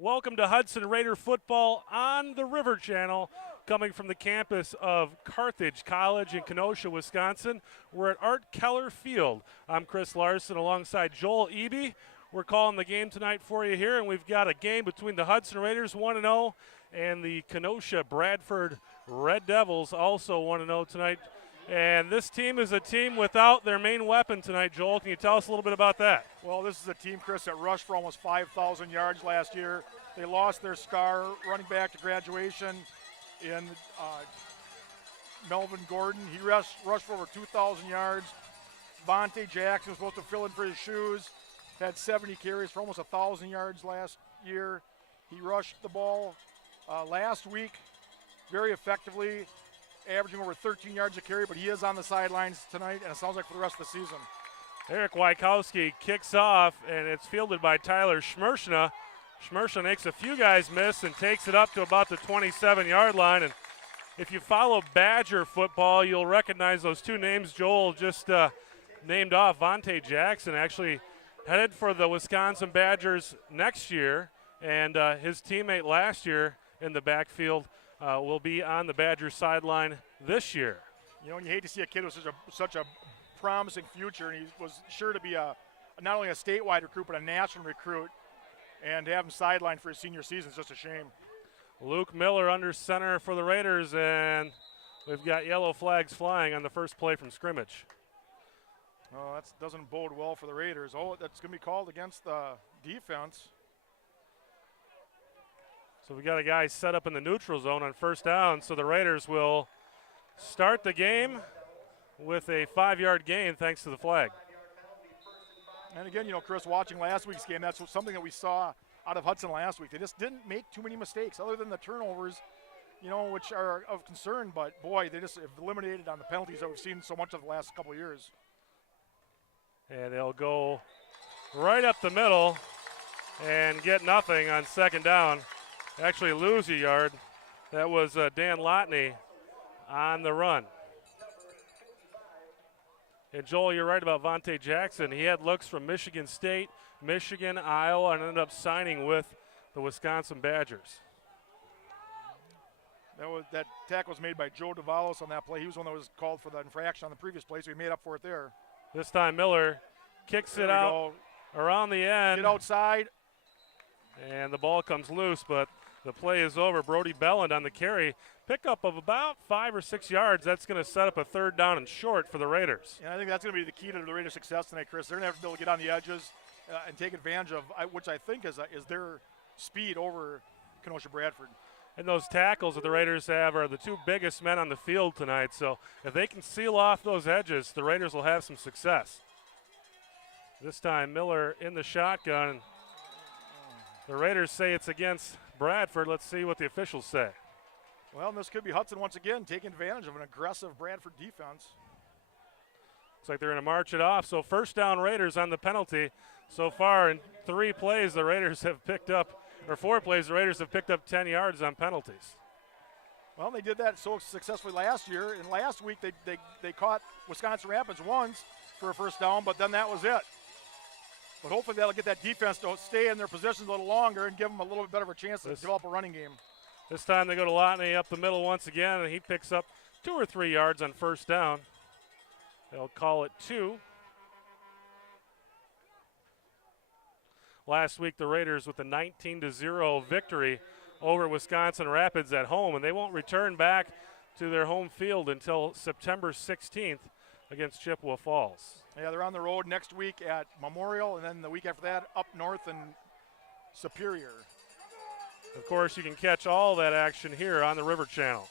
Welcome to Hudson Raider football on the River Channel, coming from the campus of Carthage College in Kenosha, Wisconsin. We're at Art Keller Field. I'm Chris Larson alongside Joel Eby. We're calling the game tonight for you here, and we've got a game between the Hudson Raiders 1-0 and the Kenosha Bradford Red Devils, also 1-0 tonight. And this team is a team without their main weapon tonight. Joel, can you tell us a little bit about that? Well, this is a team, Chris, that rushed for almost 5,000 yards last year. They lost their star running back to graduation in Melvin Gordon. He rushed for over 2,000 yards. Vontae Jackson was supposed to fill in for his shoes. Had 70 carries for almost 1,000 yards last year. He rushed the ball last week very effectively, averaging over 13 yards a carry, but he is on the sidelines tonight, and it sounds like for the rest of the season. Eric Wykowski kicks off, and it's fielded by Tyler Schmershna. Schmershna makes a few guys miss and takes it up to about the 27-yard line. And if you follow Badger football, you'll recognize those two names Joel just named off. Vontae Jackson actually headed for the Wisconsin Badgers next year, and his teammate last year in the backfield will be on the Badgers sideline this year. You know, and you hate to see a kid with such a promising future, and he was sure to be not only a statewide recruit but a national recruit, and to have him sidelined for his senior season is just a shame. Luke Miller under center for the Raiders, and we've got yellow flags flying on the first play from scrimmage. Oh, that doesn't bode well for the Raiders. Oh, that's going to be called against the defense. So we got a guy set up in the neutral zone on first down, so the Raiders will start the game with a 5-yard gain thanks to the flag. And again, you know, Chris, watching last week's game, that's something that we saw out of Hudson last week. They just didn't make too many mistakes other than the turnovers, you know, which are of concern. But, boy, they just have eliminated on the penalties that we've seen so much of the last couple of years. And they'll go right up the middle and get nothing on second down. Actually lose a yard. That was Dan Lotney on the run. And Joel, you're right about Vontae Jackson. He had looks from Michigan State, Michigan, Iowa, and ended up signing with the Wisconsin Badgers. That tackle was made by Joe Davalos on that play. He was the one that was called for the infraction on the previous play, so he made up for it there. This time Miller kicks it out around the end. Get outside. And the ball comes loose, but the play is over. Brody Belland on the carry. Pickup of about 5 or 6 yards. That's going to set up a third down and short for the Raiders. And I think that's going to be the key to the Raiders' success tonight, Chris. They're going to have to be able to get on the edges and take advantage of, which I think is their speed over Kenosha Bradford. And those tackles that the Raiders have are the two biggest men on the field tonight. So if they can seal off those edges, the Raiders will have some success. This time Miller in the shotgun. The Raiders say it's against Bradford. Let's see what the officials say. Well, this could be Hudson once again taking advantage of an aggressive Bradford defense. Looks like they're going to march it off. So first down Raiders on the penalty. So far in 3 plays, the Raiders have picked up, or 4 plays, the Raiders have picked up 10 yards on penalties. Well, they did that so successfully last year. And last week they caught Wisconsin Rapids once for a first down, but then that was it. But hopefully that'll get that defense to stay in their positions a little longer and give them a little bit better of a chance to develop a running game. This time they go to Lotney up the middle once again, and he picks up 2 or 3 yards on first down. They'll call it 2. Last week the Raiders with a 19-0 victory over Wisconsin Rapids at home, and they won't return back to their home field until September 16th against Chippewa Falls. Yeah, they're on the road next week at Memorial, and then the week after that up north in Superior. Of course, you can catch all that action here on the River Channel.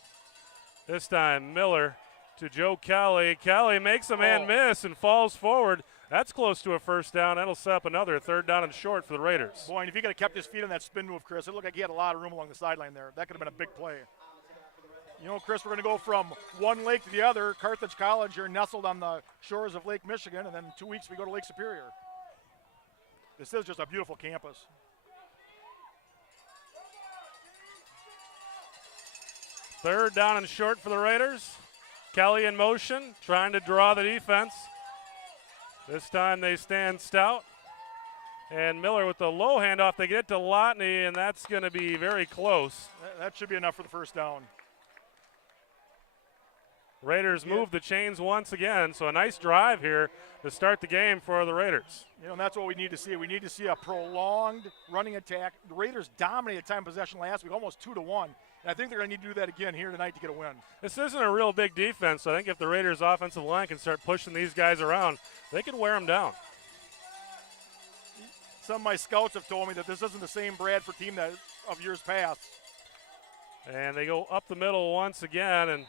This time Miller to Joe Kelly. Kelly makes a man miss and falls forward. That's close to a first down. That'll set up another third down and short for the Raiders. Boy, and if he could have kept his feet on that spin move, Chris, it looked like he had a lot of room along the sideline there. That could have been a big play. You know, Chris, we're going to go from one lake to the other. Carthage College here nestled on the shores of Lake Michigan, and then in 2 weeks we go to Lake Superior. This is just a beautiful campus. Third down and short for the Raiders. Kelly in motion, trying to draw the defense. This time they stand stout. And Miller with the low handoff. They get it to Lotney, and that's going to be very close. That should be enough for the first down. Raiders move the chains once again, so a nice drive here to start the game for the Raiders. You know, and that's what we need to see. We need to see a prolonged running attack. The Raiders dominated time possession last week, almost 2-1. And I think they're going to need to do that again here tonight to get a win. This isn't a real big defense, so I think if the Raiders' offensive line can start pushing these guys around, they can wear them down. Some of my scouts have told me that this isn't the same Bradford team that of years past. And they go up the middle once again, and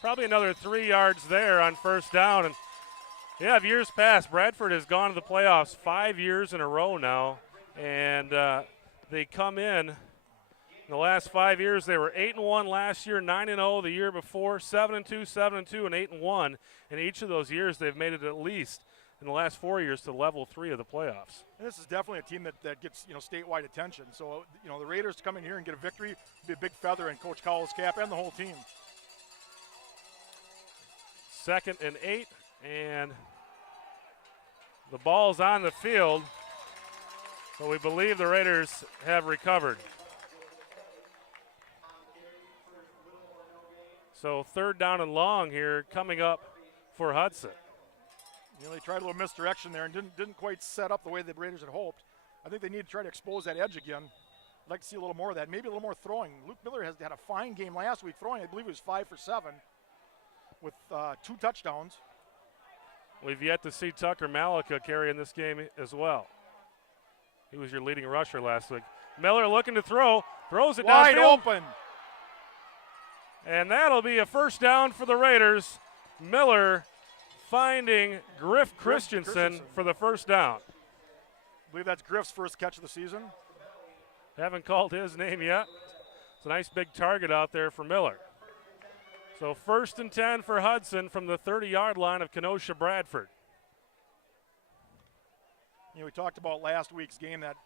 probably another 3 yards there on first down. And yeah, of years past, Bradford has gone to the playoffs 5 years in a row now, and they come in the last 5 years. They were 8-1 last year, 9-0 the year before, 7-2, 7-2, and 8-1. In each of those years, they've made it at least in the last 4 years to level 3 of the playoffs. And this is definitely a team that gets, you know, statewide attention. So, you know, the Raiders to come in here and get a victory would be a big feather in Coach Cowell's cap and the whole team. 2nd and 8, and the ball's on the field, so we believe the Raiders have recovered. So 3rd down and long here coming up for Hudson. You know, they tried a little misdirection there and didn't quite set up the way the Raiders had hoped. I think they need to try to expose that edge again. I'd like to see a little more of that, maybe a little more throwing. Luke Miller has had a fine game last week throwing. I believe he was 5 for 7 with 2 touchdowns. We've yet to see Tucker Malika carry in this game as well. He was your leading rusher last week. Miller looking to throw, throws it wide downfield. open. And that'll be a first down for the Raiders. Miller finding Griff Christensen for the first down. I believe that's Griff's first catch of the season. Haven't called his name yet. It's a nice big target out there for Miller. So 1st and 10 for Hudson from the 30-yard line of Kenosha Bradford. You know, we talked about last week's game that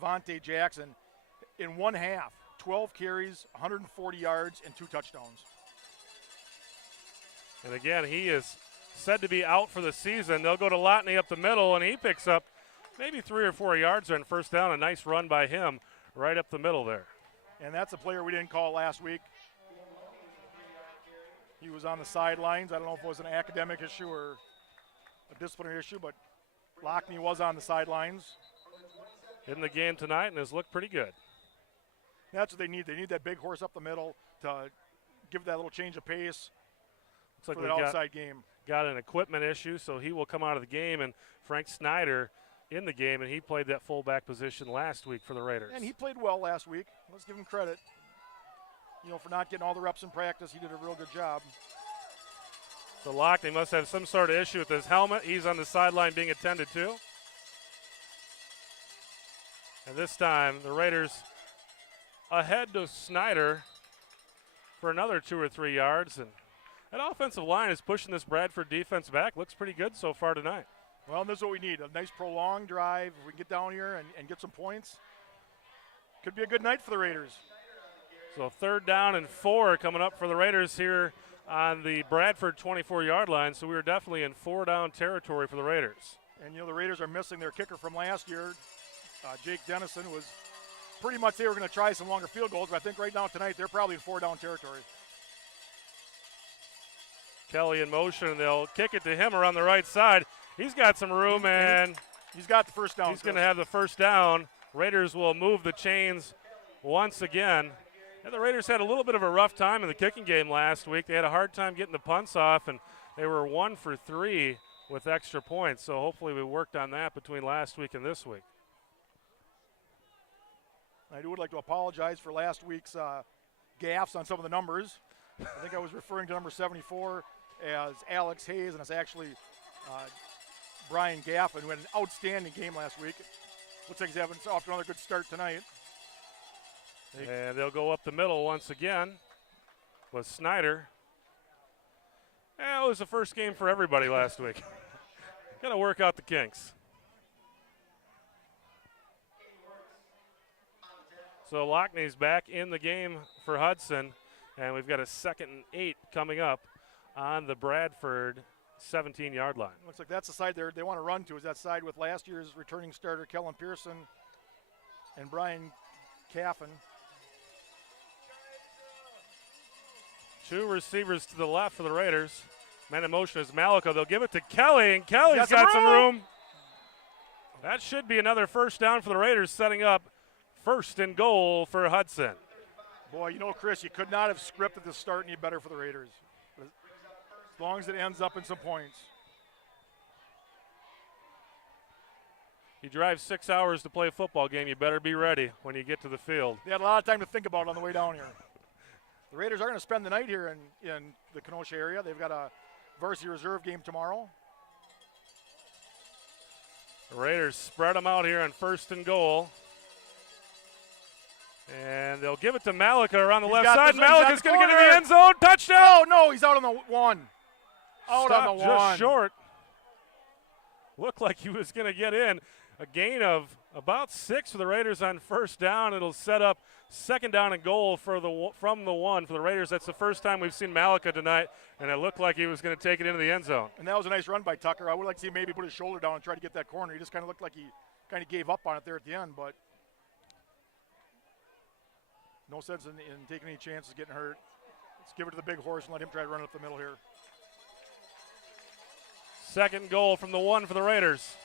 Vontae Jackson, in one half, 12 carries, 140 yards, and 2 touchdowns. And again, he is said to be out for the season. They'll go to Lotney up the middle, and he picks up maybe 3 or 4 yards on first down. A nice run by him right up the middle there. And that's a player we didn't call last week. He was on the sidelines. I don't know if it was an academic issue or a disciplinary issue, but Lockney was on the sidelines. In the game tonight and has looked pretty good. That's what they need. They need that big horse up the middle to give that little change of pace. Looks like for the outside game. Got an equipment issue, so he will come out of the game. And Frank Snyder in the game, and he played that fullback position last week for the Raiders. And he played well last week. Let's give him credit. You know, for not getting all the reps in practice, he did a real good job. So Lockney must have some sort of issue with his helmet. He's on the sideline being attended to. And this time, the Raiders ahead to Snyder for another 2 or 3 yards. And that offensive line is pushing this Bradford defense back. Looks pretty good so far tonight. Well, and this is what we need, a nice prolonged drive. If we can get down here and get some points, could be a good night for the Raiders. So 3rd down and 4 coming up for the Raiders here on the Bradford 24-yard line. So we are definitely in 4-down territory for the Raiders. And, you know, the Raiders are missing their kicker from last year. Jake Dennison was pretty much they were going to try some longer field goals, but I think right now tonight they're probably in 4-down territory. Kelly in motion, and they'll kick it to him around the right side. He's got some room, and he's got the first down. He's going to have the first down. Raiders will move the chains once again. And the Raiders had a little bit of a rough time in the kicking game last week. They had a hard time getting the punts off, and they were 1 for 3 with extra points. So hopefully we worked on that between last week and this week. I would like to apologize for last week's gaffes on some of the numbers. I think I was referring to number 74 as Alex Hayes, and it's actually Brian Gaffin, who had an outstanding game last week. Looks like he's having off to another good start tonight. And they'll go up the middle once again with Snyder. It was the first game for everybody last week. Got to work out the kinks. So Lockney's back in the game for Hudson, and we've got a 2nd and 8 coming up on the Bradford 17-yard line. Looks like that's the side they want to run to, is that side with last year's returning starter Kellen Pearson and Brian Caffin. Two receivers to the left for the Raiders. Man in motion is Malika. They'll give it to Kelly, and Kelly's got some room. That should be another first down for the Raiders, setting up 1st and goal for Hudson. Boy, you know, Chris, you could not have scripted the start any better for the Raiders. As long as it ends up in some points. You drive 6 hours to play a football game, you better be ready when you get to the field. They had a lot of time to think about it on the way down here. The Raiders are going to spend the night here in the Kenosha area. They've got a varsity reserve game tomorrow. The Raiders spread them out here on 1st and goal. And they'll give it to Malika around the left side. Malika's going to get in the end zone. Touchdown! Oh, no, he's out on the one. Out Stopped on the one. Just short. Looked like he was going to get in. A gain of about 6 for the Raiders on 1st down. It'll set up 2nd down and goal from the 1 for the Raiders. That's the first time we've seen Malika tonight, and it looked like he was going to take it into the end zone. And that was a nice run by Tucker. I would like to see him maybe put his shoulder down and try to get that corner. He just kind of looked like he kind of gave up on it there at the end, but no sense in taking any chances getting hurt. Let's give it to the big horse and let him try to run up the middle here. 2nd goal from the 1 for the Raiders.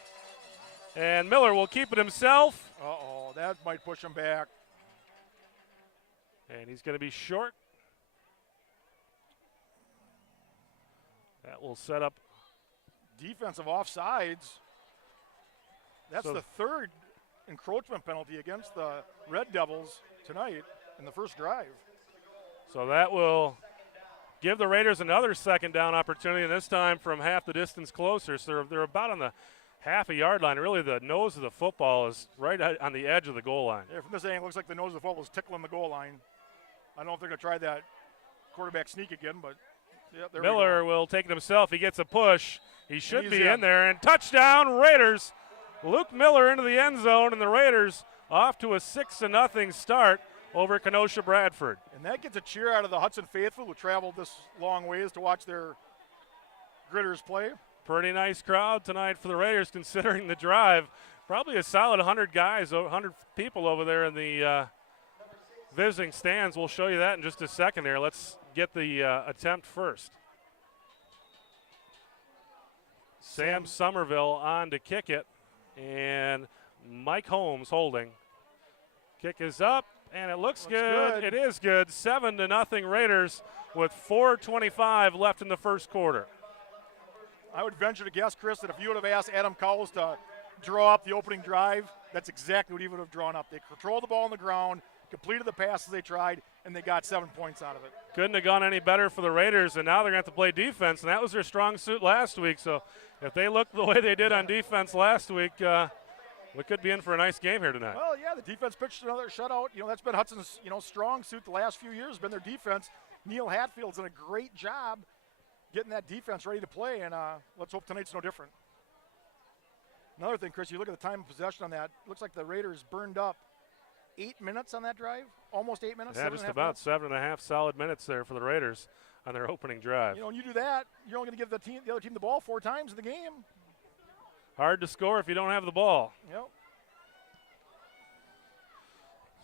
And Miller will keep it himself. Uh-oh, that might push him back. And he's going to be short. That will set up defensive offsides. That's the 3rd encroachment penalty against the Red Devils tonight in the first drive. So that will give the Raiders another 2nd down opportunity, and this time from half the distance closer. So they're about on the half a yard line. Really, the nose of the football is right on the edge of the goal line. Yeah, from this angle, it looks like the nose of the football is tickling the goal line. I don't know if they're going to try that quarterback sneak again, but yeah, there Miller we go. will take it himself. He gets a push. He should be in there, and touchdown Raiders. Luke Miller into the end zone, and the Raiders off to a 6-0 start over Kenosha Bradford. And that gets a cheer out of the Hudson faithful who traveled this long ways to watch their Gritters play. Pretty nice crowd tonight for the Raiders considering the drive. Probably a solid 100 guys, 100 people over there in the visiting stands. We'll show you that in just a second here. Let's get the attempt first. Sam Somerville on to kick it, and Mike Holmes holding. Kick is up, and it looks good. It is good. 7-0 Raiders with 4:25 left in the first quarter. I would venture to guess, Chris, that if you would have asked Adam Cowles to draw up the opening drive, that's exactly what he would have drawn up. They controlled the ball on the ground, completed the passes they tried, and they got 7 points out of it. Couldn't have gone any better for the Raiders, and now they're going to have to play defense, and that was their strong suit last week. So if they look the way they did on defense last week, we could be in for a nice game here tonight. Well, yeah, the defense pitched another shutout. You know, that's been Hudson's, strong suit the last few years, been their defense. Neil Hatfield's done a great job getting that defense ready to play, and let's hope tonight's no different. Another thing, Chris, you look at the time of possession on that, looks like the Raiders burned up 8 minutes on that drive, almost 8 minutes. Yeah, just about 7.5 solid minutes there for the Raiders on their opening drive. You know, when you do that, you're only going to give the other team the ball 4 times in the game. Hard to score if you don't have the ball. Yep.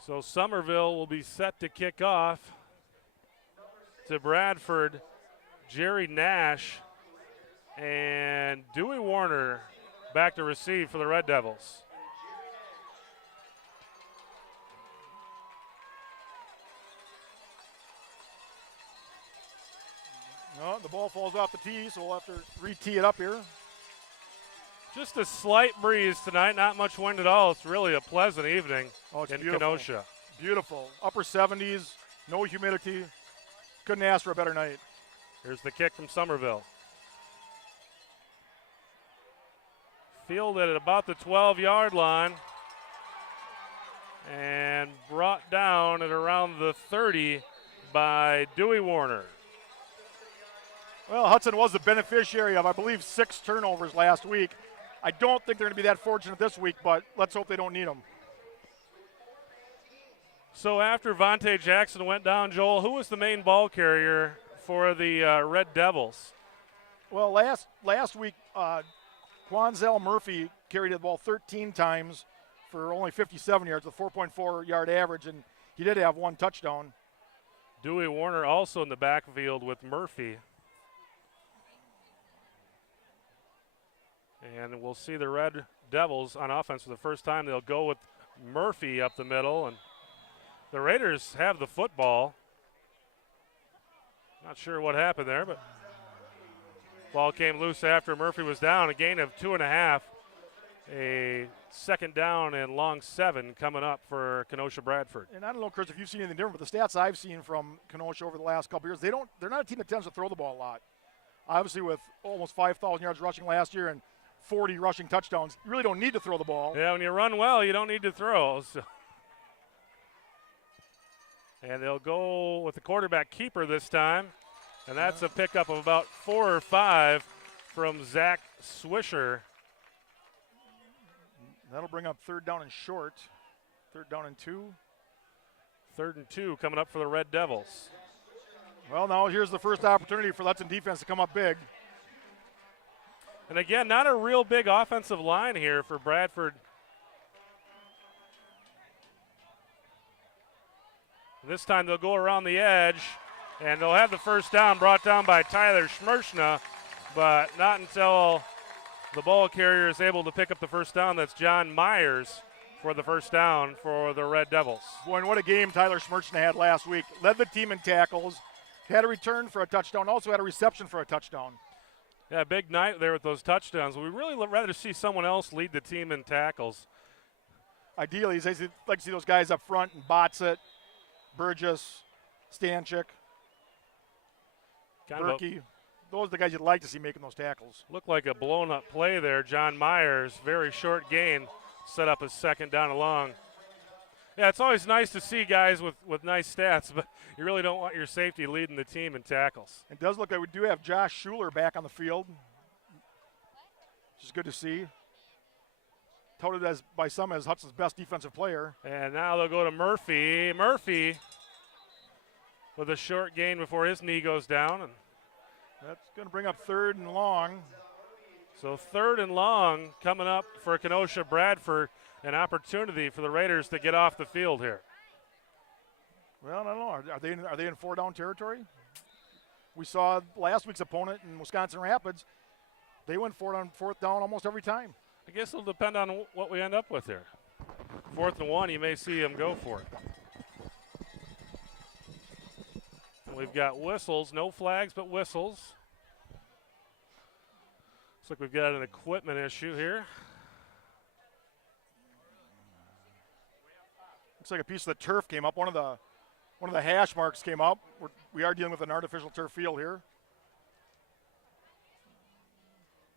So Somerville will be set to kick off to Bradford. Jerry Nash and Dewey Warner back to receive for the Red Devils. No, the ball falls off the tee, so we'll have to re-tee it up here. Just a slight breeze tonight, not much wind at all. It's really a pleasant evening in beautiful. Kenosha. Beautiful. Upper 70s, no humidity. Couldn't ask for a better night. Here's the kick from Somerville. Fielded at about the 12-yard line and brought down at around the 30 by Dewey Warner. Well, Hudson was the beneficiary of, I believe, 6 turnovers last week. I don't think they're going to be that fortunate this week, but let's hope they don't need them. So after Vontae Jackson went down, Joel, who was the main ball carrier for the Red Devils? Well, last week, Quanzell Murphy carried the ball 13 times for only 57 yards, with 4.4 yard average, and he did have one touchdown. Dewey Warner also in the backfield with Murphy. And we'll see the Red Devils on offense for the first time. They'll go with Murphy up the middle, and the Raiders have the football. Not sure what happened there, but ball came loose after Murphy was down. A gain of 2.5. A second down and long 7 coming up for Kenosha Bradford. And I don't know, Chris, if you've seen anything different, but the stats I've seen from Kenosha over the last couple years, they're not a team that tends to throw the ball a lot. Obviously, with almost 5,000 yards rushing last year and 40 rushing touchdowns, you really don't need to throw the ball. Yeah, when you run well, you don't need to throw. So. And they'll go with the quarterback keeper this time, and that's a pickup of about 4 or 5 from Zach Swisher. That'll bring up third down and short. Third down and 2. 3rd and 2 coming up for the Red Devils. Well, now here's the first opportunity for Hudson defense to come up big. And again, not a real big offensive line here for Bradford. And this time they'll go around the edge, and they'll have the first down brought down by Tyler Schmershna, but not until the ball carrier is able to pick up the first down. That's John Myers for the first down for the Red Devils. Boy, and what a game Tyler Schmershna had last week. Led the team in tackles, had a return for a touchdown, also had a reception for a touchdown. Yeah, big night there with those touchdowns. We really rather see someone else lead the team in tackles. Ideally, I'd like to see those guys up front, and Botzett, Burgess, Stanchik, Berkey. Those are the guys you'd like to see making those tackles. Looked like a blown-up play there. John Myers, very short gain, set up a second down and long. Yeah, it's always nice to see guys with nice stats, but you really don't want your safety leading the team in tackles. It does look like we do have Josh Schuler back on the field, which is good to see. Touted by some as Hudson's best defensive player. And now they'll go to Murphy. Murphy with a short gain before his knee goes down. And that's going to bring up 3rd and long. So 3rd and long coming up for Kenosha Bradford. An opportunity for the Raiders to get off the field here. Well, I don't know. Are they in 4-down territory? We saw last week's opponent in Wisconsin Rapids. They went 4th down almost every time. I guess it'll depend on what we end up with here. 4th and 1, you may see them go for it. And we've got whistles, no flags, but whistles. Looks like we've got an equipment issue here. Looks like a piece of the turf came up. One of the hash marks came up. We are dealing with an artificial turf field here.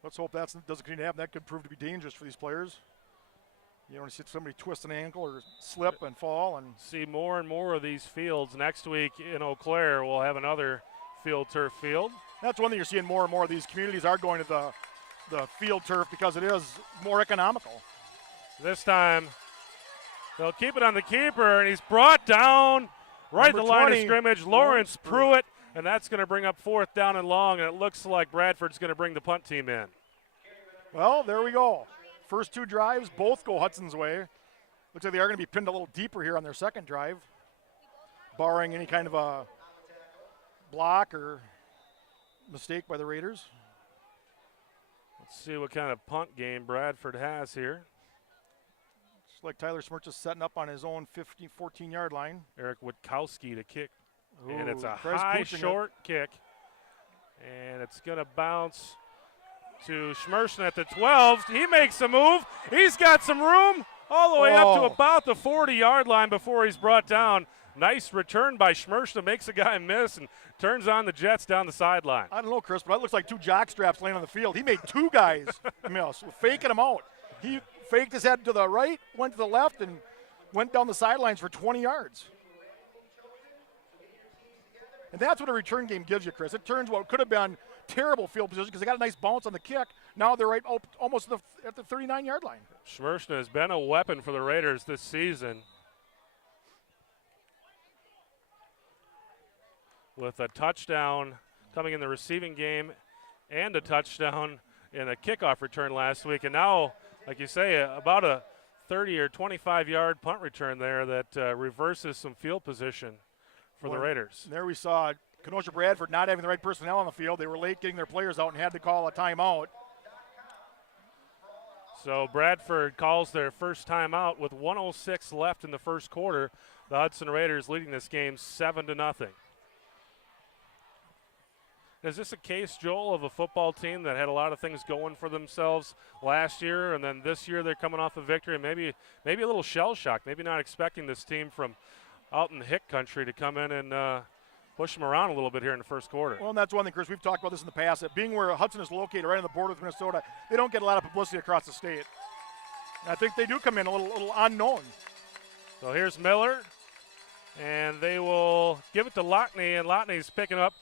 Let's hope that doesn't continue to happen. That could prove to be dangerous for these players. You want to see somebody twist an ankle or slip and fall. And see more and more of these fields. Next week in Eau Claire, we'll have another field turf field. That's one thing you're seeing more and more. These communities are going to the field turf because it is more economical. This time, they'll keep it on the keeper, and he's brought down right at the line of scrimmage. Lawrence Pruitt, and that's going to bring up 4th down and long, and it looks like Bradford's going to bring the punt team in. Well, there we go. First 2 drives, both go Hudson's way. Looks like they are going to be pinned a little deeper here on their second drive, barring any kind of a block or mistake by the Raiders. Let's see what kind of punt game Bradford has here. Looks like Tyler Smirch is setting up on his own 14-yard line. Eric Witkowski to kick. Ooh, and it's a high, short kick. And it's going to bounce to Schmerson at the 12. He makes a move. He's got some room all the way up to about the 40-yard line before he's brought down. Nice return by Schmerson, makes a guy miss and turns on the Jets down the sideline. I don't know, Chris, but that looks like 2 jock straps laying on the field. He made 2 guys miss, faking him out. He faked his head to the right, went to the left, and went down the sidelines for 20 yards. And that's what a return game gives you, Chris. It turns what could have been terrible field position because they got a nice bounce on the kick. Now they're right almost at the 39-yard line. Schmerson has been a weapon for the Raiders this season. With a touchdown coming in the receiving game and a touchdown in a kickoff return last week. And now, like you say, about a 30 or 25-yard punt return there that reverses some field position for the Raiders. There we saw Kenosha Bradford not having the right personnel on the field. They were late getting their players out and had to call a timeout. So Bradford calls their first timeout with 1:06 left in the first quarter. The Hudson Raiders leading this game 7-0. Is this a case, Joel, of a football team that had a lot of things going for themselves last year, and then this year they're coming off a victory, and maybe a little shell shock, maybe not expecting this team from out in the Hick country to come in and push them around a little bit here in the first quarter? Well, and that's one thing, Chris, we've talked about this in the past, that being where Hudson is located right on the border with Minnesota, they don't get a lot of publicity across the state. And I think they do come in a little unknown. So here's Miller, and they will give it to Lockney, and Lockney's picking up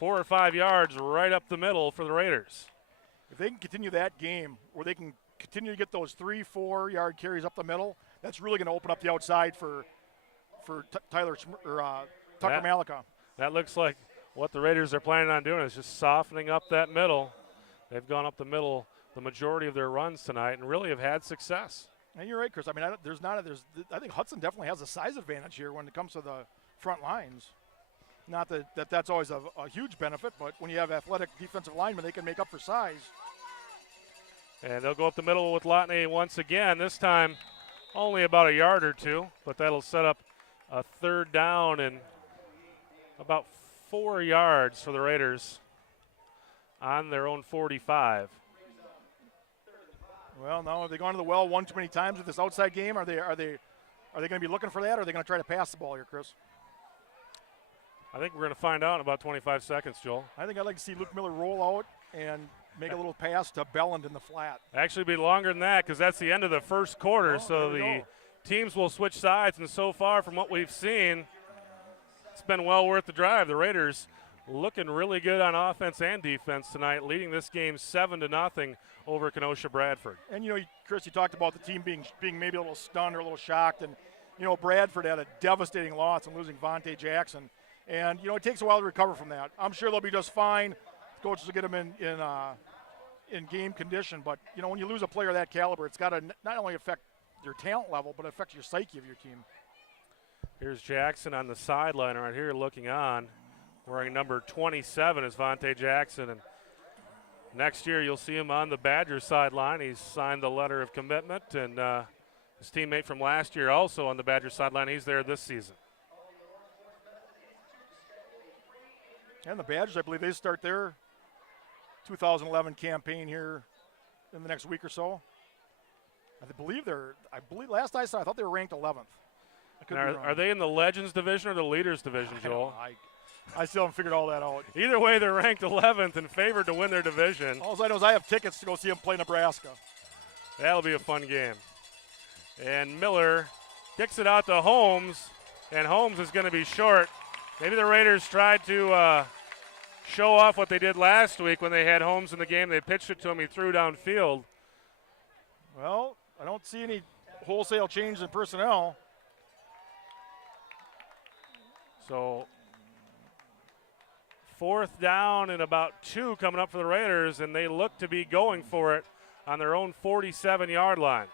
4 or 5 yards right up the middle for the Raiders. If they can continue that game where they can continue to get those 3-4 yard carries up the middle, that's really going to open up the outside for Tucker Malika. That looks like what the Raiders are planning on doing is just softening up that middle. They've gone up the middle the majority of their runs tonight and really have had success. And you're right, Chris. I mean, I think Hudson definitely has a size advantage here when it comes to the front lines. Not that that's always a huge benefit, but when you have athletic defensive linemen, they can make up for size. And they'll go up the middle with Lotney once again, this time only about a yard or two, but that'll set up a third down and about 4 yards for the Raiders on their own 45. Well, now have they gone to the well one too many times with this outside game? Are they going to be looking for that, or are they going to try to pass the ball here, Chris? I think we're going to find out in about 25 seconds, Joel. I think I'd like to see Luke Miller roll out and make a little pass to Belland in the flat. Actually, be longer than that because that's the end of the first quarter. So the teams will switch sides, and so far from what we've seen, it's been well worth the drive. The Raiders looking really good on offense and defense tonight, leading this game 7-0 over Kenosha Bradford. And, Chris, you talked about the team being maybe a little stunned or a little shocked. And, Bradford had a devastating loss in losing Vontae Jackson. And, it takes a while to recover from that. I'm sure they'll be just fine. Coaches will get them in game condition. But, when you lose a player of that caliber, it's got to not only affect your talent level, but affect your psyche of your team. Here's Jackson on the sideline right here looking on. Wearing number 27 is Vontae Jackson. And next year you'll see him on the Badgers sideline. He's signed the letter of commitment. And his teammate from last year also on the Badgers sideline. He's there this season. And the Badgers, I believe they start their 2011 campaign here in the next week or so. I believe last I saw, I thought they were ranked 11th. Are they in the Legends division or the Leaders division, Joel? I still haven't figured all that out. Either way, they're ranked 11th and favored to win their division. All I know is I have tickets to go see them play Nebraska. That'll be a fun game. And Miller kicks it out to Holmes, and Holmes is going to be short. Maybe the Raiders tried to show off what they did last week when they had Holmes in the game. They pitched it to him. He threw downfield. Well, I don't see any wholesale change in personnel. So 4th down and about 2 coming up for the Raiders, and they look to be going for it on their own 47-yard line.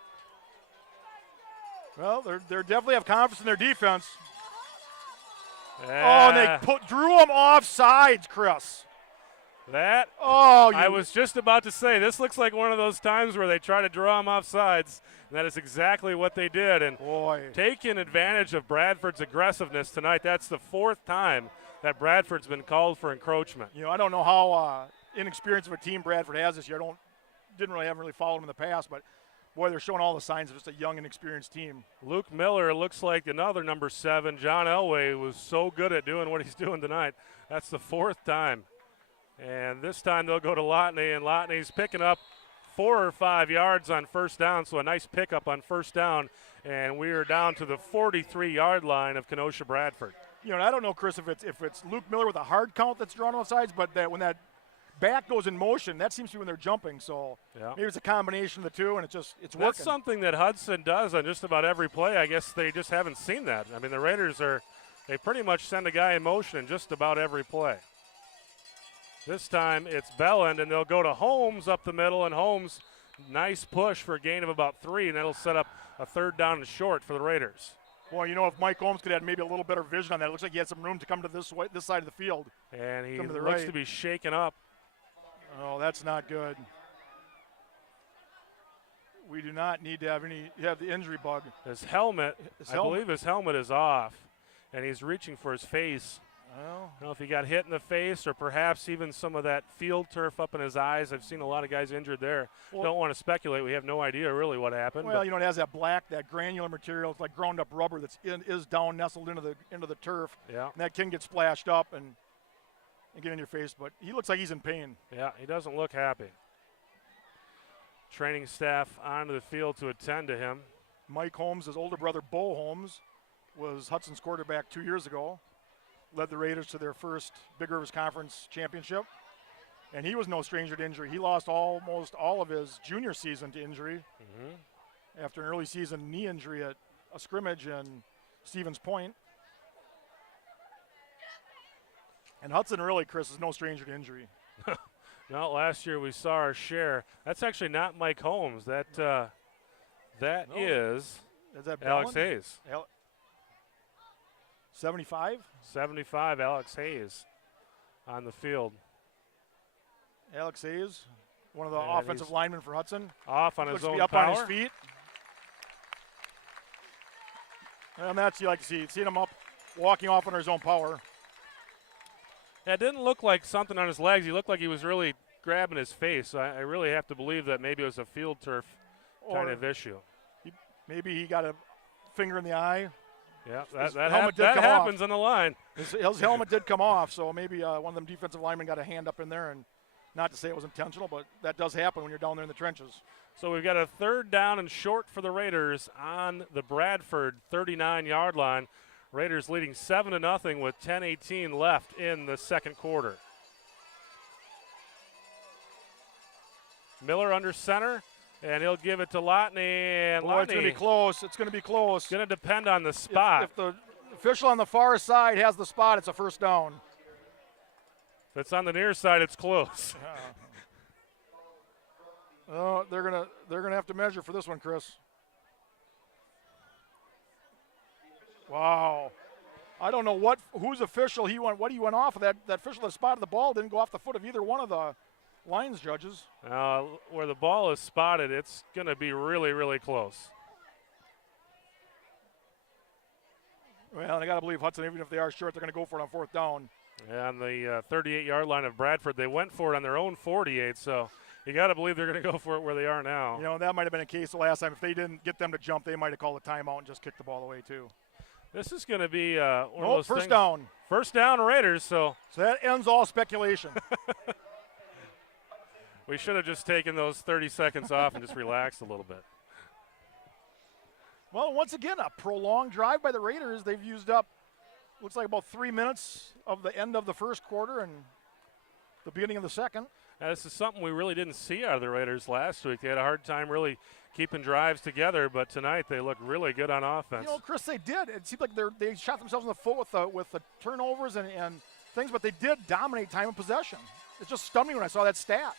Well, they definitely have confidence in their defense. Yeah. Oh, and they drew them off sides, Chris. I was just about to say, this looks like one of those times where they try to draw them off sides, and that is exactly what they did. And taking advantage of Bradford's aggressiveness tonight, that's the 4th time that Bradford's been called for encroachment. I don't know how inexperienced of a team Bradford has this year. Haven't really followed them in the past, but boy, they're showing all the signs of just a young and experienced team. Luke Miller looks like another number 7. John Elway was so good at doing what he's doing tonight. That's the 4th time. And this time they'll go to Lotney, and Lotney's picking up 4 or 5 yards on first down, so a nice pickup on first down. And we are down to the 43-yard line of Kenosha Bradford. And I don't know, Chris, if it's Luke Miller with a hard count that's drawn on the sides, but when that back goes in motion, that seems to be when they're jumping. So maybe it's a combination of the two, and it's working. That's something that Hudson does on just about every play. I guess they just haven't seen that. I mean, the Raiders they pretty much send a guy in motion in just about every play. This time it's Belland, and they'll go to Holmes up the middle, and Holmes, nice push for a gain of about 3, and that'll set up a 3rd down and short for the Raiders. Well, you know, if Mike Holmes could have maybe a little better vision on that, it looks like he had some room to come to this side of the field. And he looks to be shaken up. Oh, that's not good. We do not need to have the injury bug. I believe his helmet is off, and he's reaching for his face. Well, I don't know if he got hit in the face or perhaps even some of that field turf up in his eyes. I've seen a lot of guys injured there. Well, don't want to speculate. We have no idea really what happened. Well, you know, it has that that granular material. It's like ground up rubber is down nestled into the turf. Yeah. And that can get splashed up and get in your face. But he looks like he's in pain. Yeah, he doesn't look happy. Training staff onto the field to attend to him. Mike Holmes, his older brother, Bo Holmes, was Hudson's quarterback 2 years ago. Led the Raiders to their first Big Rivers Conference championship. And he was no stranger to injury. He lost almost all of his junior season to injury after an early season knee injury at a scrimmage in Stevens Point. And Hudson really, Chris, is no stranger to injury. No, last year we saw our share. That's actually not Mike Holmes. Is that Alex Hayes. 75? 75, Alex Hayes on the field. Alex Hayes, one of the offensive linemen for Hudson. Off on his own up power. On his feet. And that's you like to see. Seeing him up, walking off on his own power. Yeah, it didn't look like something on his legs. He looked like he was really grabbing his face. I really have to believe that maybe it was a field turf kind of issue. Maybe he got a finger in the eye. Yeah, that happens on the line. His helmet did come off, so maybe one of them defensive linemen got a hand up in there. And not to say it was intentional, but that does happen when you're down there in the trenches. So we've got a 3rd down and short for the Raiders on the Bradford 39-yard line. Raiders leading 7-0 with 10:18 left in the second quarter. Miller under center, and he'll give it to Lotney. And Boy, it's going to be close. It's going to be close. It's going to depend on the spot. If the official on the far side has the spot, it's a 1st down. If it's on the near side, it's close. They're gonna have to measure for this one, Chris. Wow. I don't know whose official he went off of. That official that spotted the ball didn't go off the foot of either one of the lines judges. Where the ball is spotted, it's going to be really, really close. Well, and I got to believe Hudson, even if they are short, they're going to go for it on 4th down. Yeah, on the 38-yard line of Bradford, they went for it on their own 48, so you got to believe they're going to go for it where they are now. You know, that might have been a case the last time. If they didn't get them to jump, they might have called a timeout and just kicked the ball away too. This is going to be one of those first things. Down. First down, Raiders. So that ends all speculation. We should have just taken those 30 seconds off and just relaxed a little bit. Well, once again, a prolonged drive by the Raiders. They've used up, looks like about 3 minutes of the end of the first quarter and the beginning of the second. Now, this is something we really didn't see out of the Raiders last week. They had a hard time really keeping drives together, but tonight they look really good on offense. You know, Chris, they did. It seemed like they shot themselves in the foot with the turnovers and things, but they did dominate time of possession. It's just stunning when I saw that stat.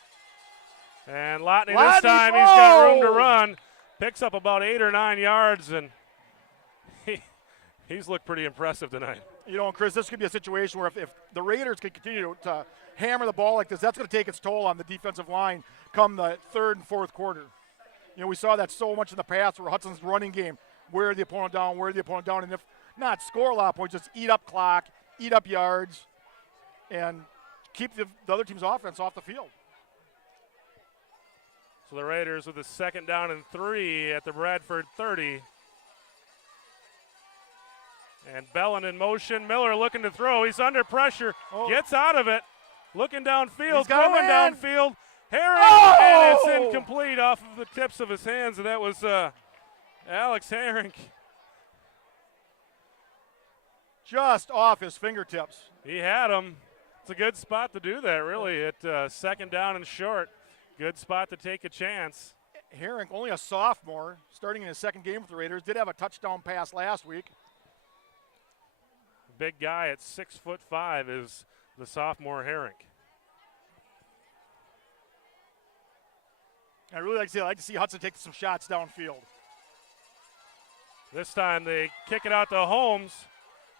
And Lotney this time, he's got room to run. Picks up about 8 or 9 yards, and he's looked pretty impressive tonight. You know, Chris, this could be a situation where if the Raiders can continue to hammer the ball like this, that's going to take its toll on the defensive line come the 3rd and 4th quarter. You know, we saw that so much in the past where Hudson's running game, wear the opponent down, and if not score a lot of points, just eat up clock, eat up yards, and keep the other team's offense off the field. So the Raiders with a 2nd down and 3 at the Bradford 30. And Belland in motion. Miller looking to throw. He's under pressure. Gets out of it. Looking downfield. Throwing downfield. Herring. And it's incomplete off of the tips of his hands. And that was Alex Herring. Just off his fingertips. He had him. It's a good spot to do that, really, at 2nd down and short. Good spot to take a chance. Herring, only a sophomore, starting in his 2nd game with the Raiders, did have a touchdown pass last week. Big guy at 6'5" is the sophomore Herring. I really like to see Hudson take some shots downfield. This time they kick it out to Holmes,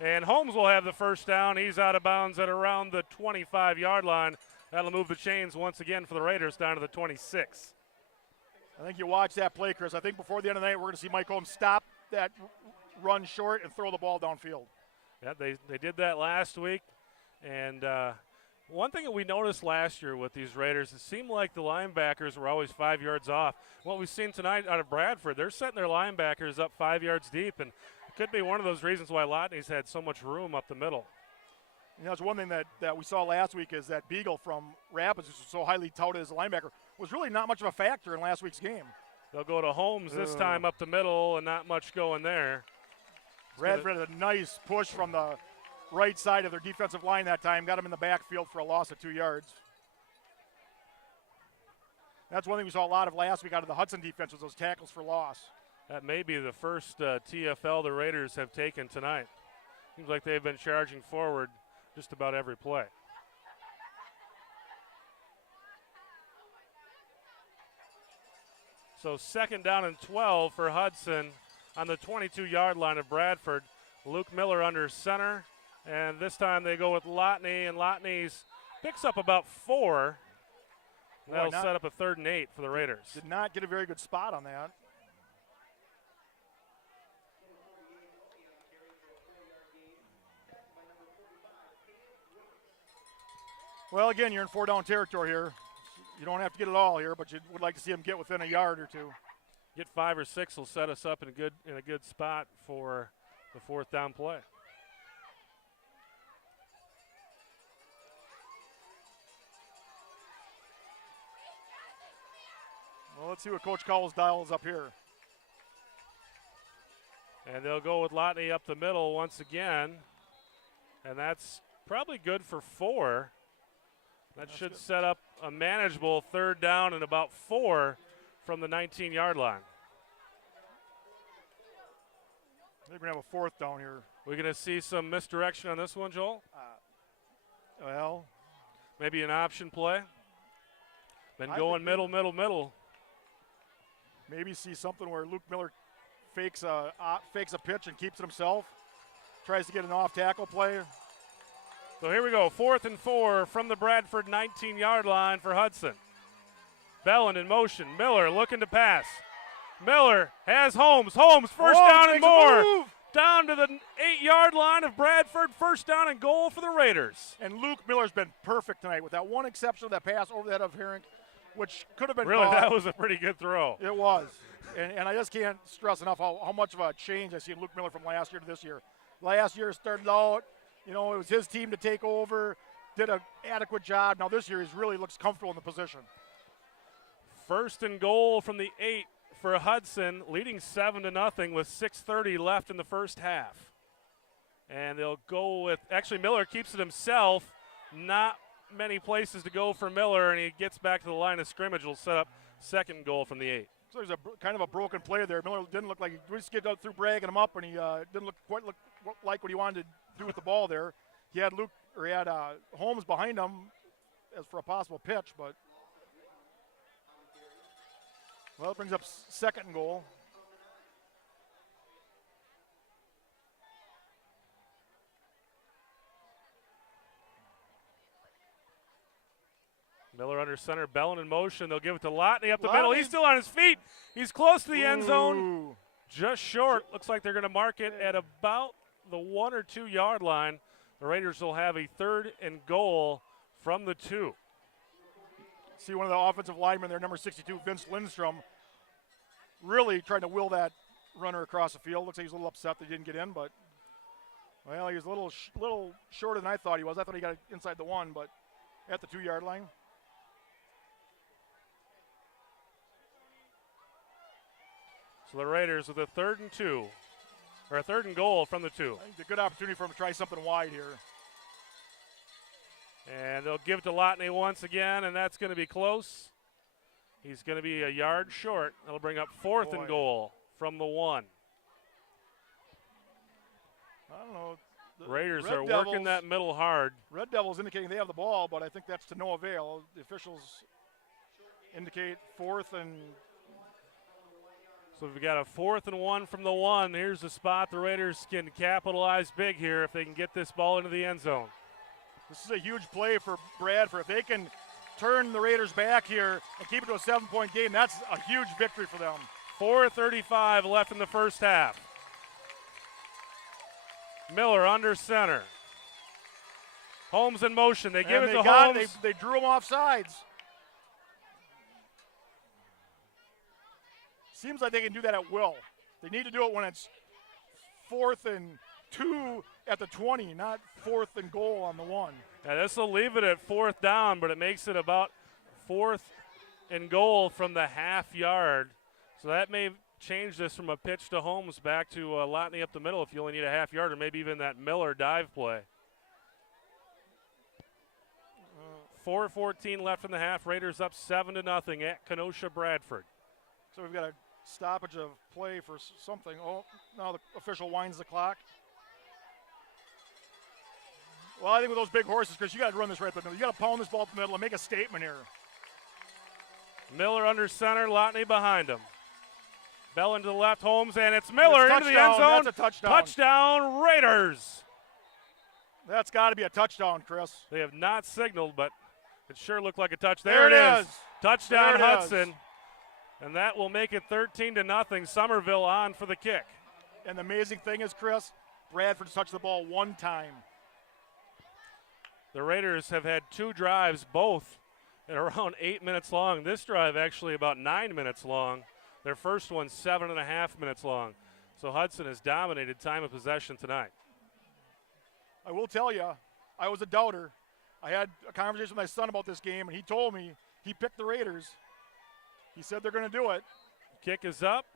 and Holmes will have the first down. He's out of bounds at around the 25-yard line. That'll move the chains once again for the Raiders down to the 26. I think you watch that play, Chris. I think before the end of the night, we're going to see Mike Holmes stop that run short and throw the ball downfield. Yeah, they did that last week. And one thing that we noticed last year with these Raiders, it seemed like the linebackers were always 5 yards off. What we've seen tonight out of Bradford, they're setting their linebackers up 5 yards deep, and it could be one of those reasons why Lotney's had so much room up the middle. You know, it's one thing that we saw last week is that Beagle from Rapids, who's so highly touted as a linebacker, was really not much of a factor in last week's game. They'll go to Holmes this time up the middle, and not much going there. Bradford had a nice push from the right side of their defensive line that time, got him in the backfield for a loss of 2 yards. That's one thing we saw a lot of last week out of the Hudson defense was those tackles for loss. That may be the first TFL the Raiders have taken tonight. Seems like they've been charging forward just about every play. So 2nd down and 12 for Hudson on the 22-yard line of Bradford. Luke Miller under center. And this time they go with Lotney, and Lotney's picks up about 4. That'll set up a 3rd and 8 for the Raiders. Did not get a very good spot on that. Well, again, you're in 4-down territory here. You don't have to get it all here, but you would like to see him get within a yard or 2. Get 5 or 6 will set us up in a good spot for the 4th down play. Well, let's see what Coach Cowles dials up here. And they'll go with Lotney up the middle once again. And that's probably good for 4. That should set up a manageable 3rd down and about 4 from the 19-yard line. They're going to have a 4th down here. We're going to see some misdirection on this one, Joel? Well, maybe an option play. Been going middle. Maybe see something where Luke Miller fakes a pitch and keeps it himself. Tries to get an off-tackle play. So here we go, 4th and 4 from the Bradford 19-yard line for Hudson. Bellin in motion. Miller looking to pass. Miller has Holmes. Holmes, first down and more. Down to the 8-yard line of Bradford. First down and goal for the Raiders. And Luke Miller's been perfect tonight with that one exception of that pass over the head of Herink, which could have been really caught. That was a pretty good throw. It was. And I just can't stress enough how much of a change I see in Luke Miller from last year to this year. Last year started out, it was his team to take over, did an adequate job. Now this year he really looks comfortable in the position. 1st and goal from the 8 for Hudson, leading 7-0 with 6:30 left in the first half. And they'll go with, actually Miller keeps it himself. Not many places to go for Miller, and he gets back to the line of scrimmage. Will set up 2nd goal from the 8. So there's kind of a broken play there. Miller didn't look like he just get out through bragging him up, and he didn't look like what he wanted to do with the ball there. He had Holmes behind him as for a possible pitch, but well, it brings up 2nd and goal. Miller under center, Bellin in motion. They'll give it to Lotney up the middle. He's still on his feet. He's close to the end zone. Just short. Looks like they're going to mark it at about the 1 or 2 yard line. The Raiders will have a 3rd and goal from the 2. See one of the offensive linemen there, number 62, Vince Lindstrom, really trying to will that runner across the field. Looks like he's a little upset that he didn't get in, but, well, he was a little shorter than I thought he was. I thought he got inside the 1, but at the 2 yard line. So the Raiders with a 3rd and 2, or a 3rd and goal from the 2. I think it's a good opportunity for him to try something wide here. And they'll give it to Lotney once again, and that's going to be close. He's going to be a yard short. That'll bring up 4th and goal from the 1. I don't know. Raiders are working that middle hard. Red Devils indicating they have the ball, but I think that's to no avail. The officials indicate 4th and. So we've got a 4th and 1 from the 1. Here's the spot the Raiders can capitalize big here if they can get this ball into the end zone. This is a huge play for Bradford. If they can turn the Raiders back here and keep it to a 7-point game, that's a huge victory for them. 4:35 left in the first half. Miller under center. Holmes in motion. They give it to Holmes. They drew him off sides. Seems like they can do that at will. They need to do it when it's 4th and 2 at the 20, not 4th and goal on the 1. Yeah, this will leave it at 4th down, but it makes it about 4th and goal from the half yard. So that may change this from a pitch to Holmes back to Lotney up the middle if you only need a half yard, or maybe even that Miller dive play. 4:14 left in the half. Raiders up 7-0 at Kenosha Bradford. So we've got a stoppage of play for something. Oh, now the official winds the clock. Well, I think with those big horses, Chris, you got to run this right up the middle. You got to pound this ball up the middle and make a statement here. Miller under center, Lotney behind him. Bell into the left, Holmes, and it's Miller into the end zone. That's a touchdown. Touchdown, Raiders. That's got to be a touchdown, Chris. They have not signaled, but it sure looked like a touch. There it is. Touchdown, Hudson. And that will make it 13-0. Somerville on for the kick. And the amazing thing is, Chris, Bradford's touched the ball one time. The Raiders have had 2 drives, both at around 8 minutes long. This drive actually about 9 minutes long. Their first one 7.5 minutes long. So Hudson has dominated time of possession tonight. I will tell you, I was a doubter. I had a conversation with my son about this game, and he told me he picked the Raiders. He said they're going to do it. Kick is up,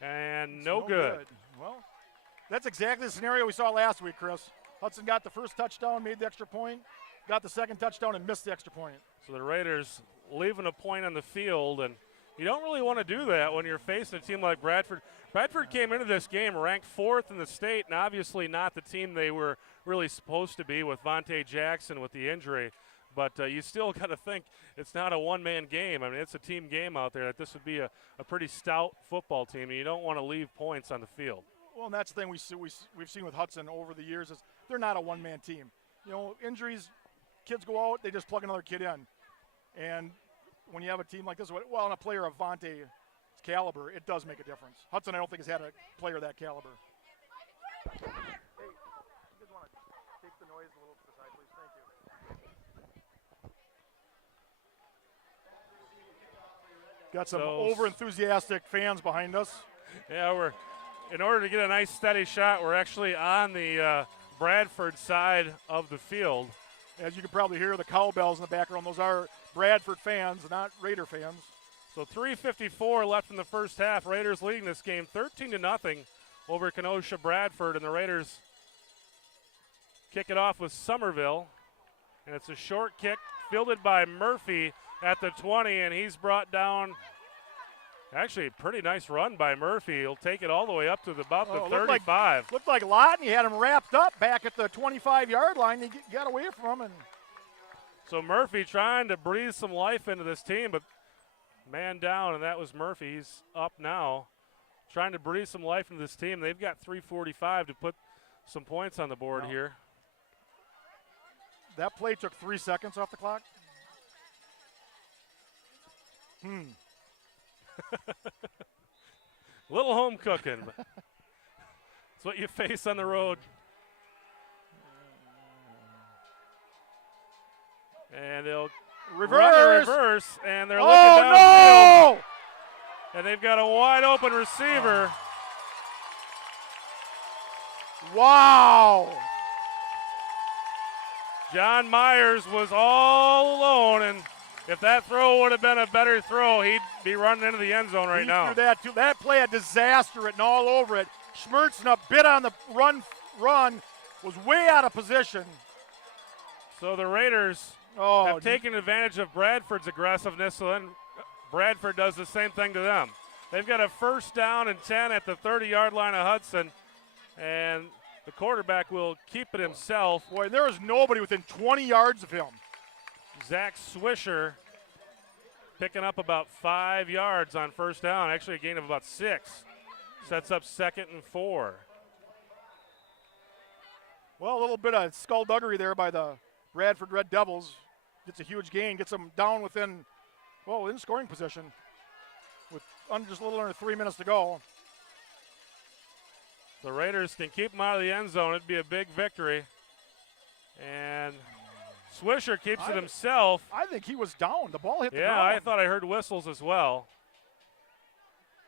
and no good. Well, that's exactly the scenario we saw last week, Chris. Hudson got the first touchdown, made the extra point, got the second touchdown, and missed the extra point. So the Raiders leaving a point on the field, and you don't really want to do that when you're facing a team like Bradford. Bradford came into this game ranked 4th in the state, and obviously not the team they were really supposed to be with Vontae Jackson with the injury. But you still got to think it's not a one-man game. I mean, it's a team game out there. That this would be a pretty stout football team, and you don't want to leave points on the field. Well, and that's the thing we've seen with Hudson over the years is they're not a one-man team. You know, injuries, kids go out, they just plug another kid in. And when you have a team like this, well, and a player of Vontae's caliber, it does make a difference. Hudson, I don't think, has had a player of that caliber. Hey, you guys want to take the noise a little to the side, please? Thank you. Got some over-enthusiastic fans behind us. Yeah, in order to get a nice steady shot, we're actually on the Bradford side of the field. As you can probably hear the cowbells in the background, those are Bradford fans, not Raider fans. So 3:54 left in the first half. Raiders leading this game 13-0 over Kenosha Bradford, and the Raiders kick it off with Somerville. And it's a short kick fielded by Murphy at the 20, and he's brought down. Actually, a pretty nice run by Murphy. He'll take it all the way up to about the 35. Looked like Lotney had him wrapped up back at the 25-yard line. He got away from him. So Murphy trying to breathe some life into this team, but man down, and that was Murphy. He's up now, trying to breathe some life into this team. They've got 3:45 to put some points on the board here. That play took 3 seconds off the clock. Little home cooking. That's what you face on the road. And they'll reverse, and they're looking downfield. No! And they've got a wide open receiver. Wow! John Myers was all alone, and if that throw would have been a better throw, he'd be running into the end zone right now. He threw that too. That play had disaster written all over it. Schmertzen a bit on the run, was way out of position. So the Raiders have taken advantage of Bradford's aggressiveness, so then Bradford does the same thing to them. They've got a 1st down and 10 at the 30-yard line of Hudson, and the quarterback will keep it himself. Boy, there is nobody within 20 yards of him. Zach Swisher picking up about 5 yards on first down, actually a gain of about 6. Sets up 2nd and 4. Well, a little bit of skullduggery there by the Bradford Red Devils. Gets a huge gain, gets them down within scoring position with just a little under 3 minutes to go. The Raiders can keep them out of the end zone. It'd be a big victory. And Swisher keeps it himself. I think he was down. The ball hit the ground. ground. I thought I heard whistles as well.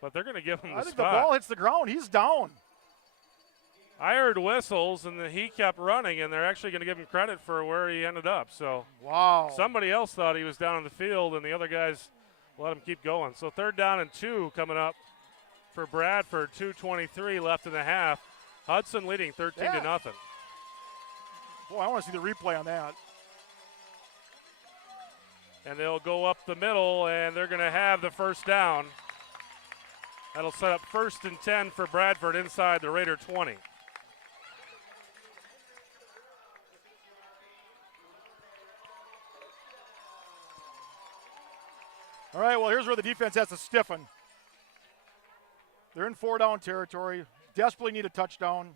But they're going to give him the I think spot. the ball hits the ground. He's down. I heard whistles, and he kept running, and they're actually going to give him credit for where he ended up. So wow. Somebody else thought he was down in the field, and the other guys let him keep going. So 3rd down and 2 coming up for Bradford. 2:23 left in the half. Hudson leading 13-0. Boy, I want to see the replay on that. And they'll go up the middle, and they're going to have the first down. That'll set up 1st and 10 for Bradford inside the Raider 20. All right, well, here's where the defense has to stiffen. They're in 4-down territory, desperately need a touchdown.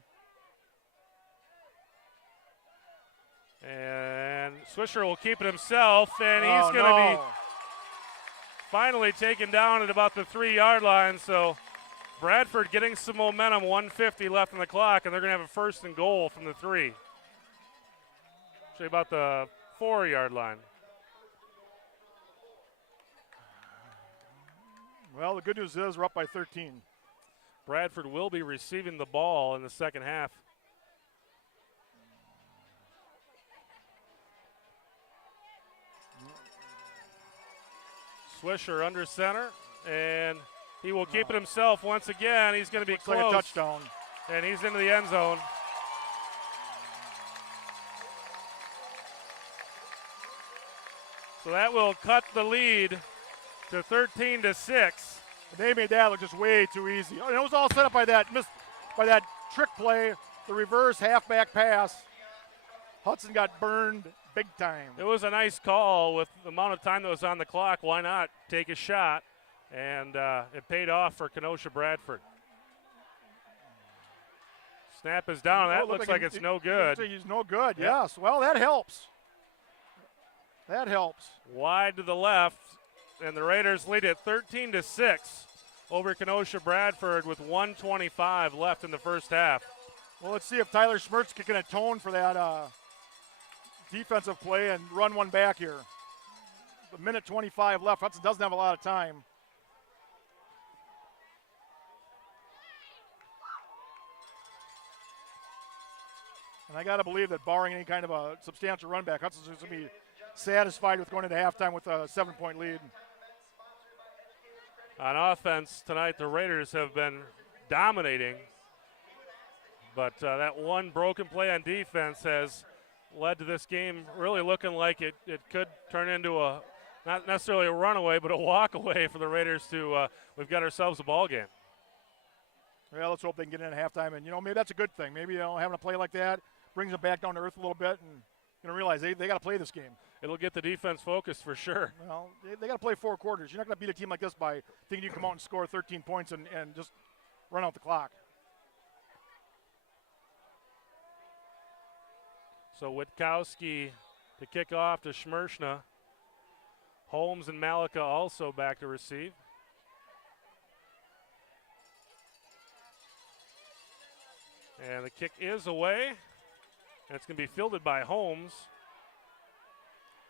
And Swisher will keep it himself, and he's going to be finally taken down at about the 3-yard line. So Bradford getting some momentum, 1:50 left on the clock, and they're going to have a 1st and goal from the 3. Actually about the 4-yard line. Well, the good news is we're up by 13. Bradford will be receiving the ball in the second half. Swisher under center, and he will keep it himself once again. He's going to be close. Like a touchdown. And he's into the end zone. So that will cut the lead to 13-6. They made that look just way too easy. And it was all set up by that trick play, the reverse halfback pass. Hudson got burned big time. It was a nice call with the amount of time that was on the clock. Why not take a shot? And it paid off for Kenosha Bradford. Snap is down. That looks like it's no good. He's no good, yes. Well, that helps. That helps. Wide to the left, and the Raiders lead it 13-6 over Kenosha Bradford with 1:25 left in the first half. Well, let's see if Tyler Schmertz can atone for that defensive play and run one back here. A minute 25 left. Hudson doesn't have a lot of time. And I got to believe that barring any kind of a substantial run back, Hudson's going to be satisfied with going into halftime with a 7-point lead. On offense tonight, the Raiders have been dominating. But that one broken play on defense has led to this game really looking like it could turn into a, not necessarily a runaway, but a walk-away for the Raiders to, we've got ourselves a ball game. Well, let's hope they can get in at halftime. And, maybe that's a good thing. Maybe, having a play like that brings them back down to earth a little bit and realize they got to play this game. It'll get the defense focused for sure. Well, they got to play 4 quarters. You're not going to beat a team like this by thinking you can come out and score 13 points and just run out the clock. So Witkowski to kick off to Schmershna. Holmes and Malika also back to receive. And the kick is away. And it's going to be fielded by Holmes.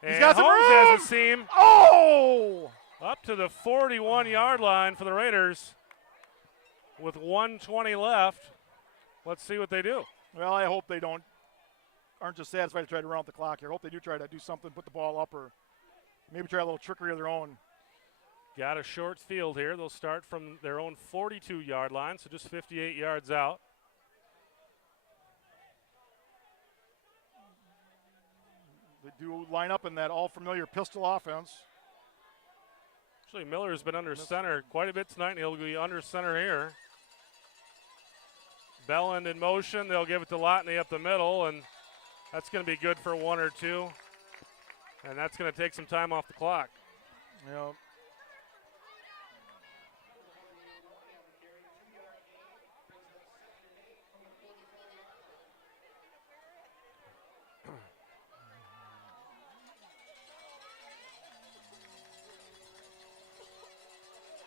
And he's got some Holmes room. has a seam. Oh! Up to the 41-yard line for the Raiders with 1:20 left. Let's see what they do. Well, I hope they aren't just satisfied to try to run out the clock here. I hope they do try to do something, put the ball up, or maybe try a little trickery of their own. Got a short field here. They'll start from their own 42-yard line, so just 58 yards out. They do line up in that all-familiar pistol offense. Actually, Miller's been under center quite a bit tonight, and he'll be under center here. Belland in motion. They'll give it to Lotney up the middle, and that's going to be good for 1 or 2. And that's going to take some time off the clock.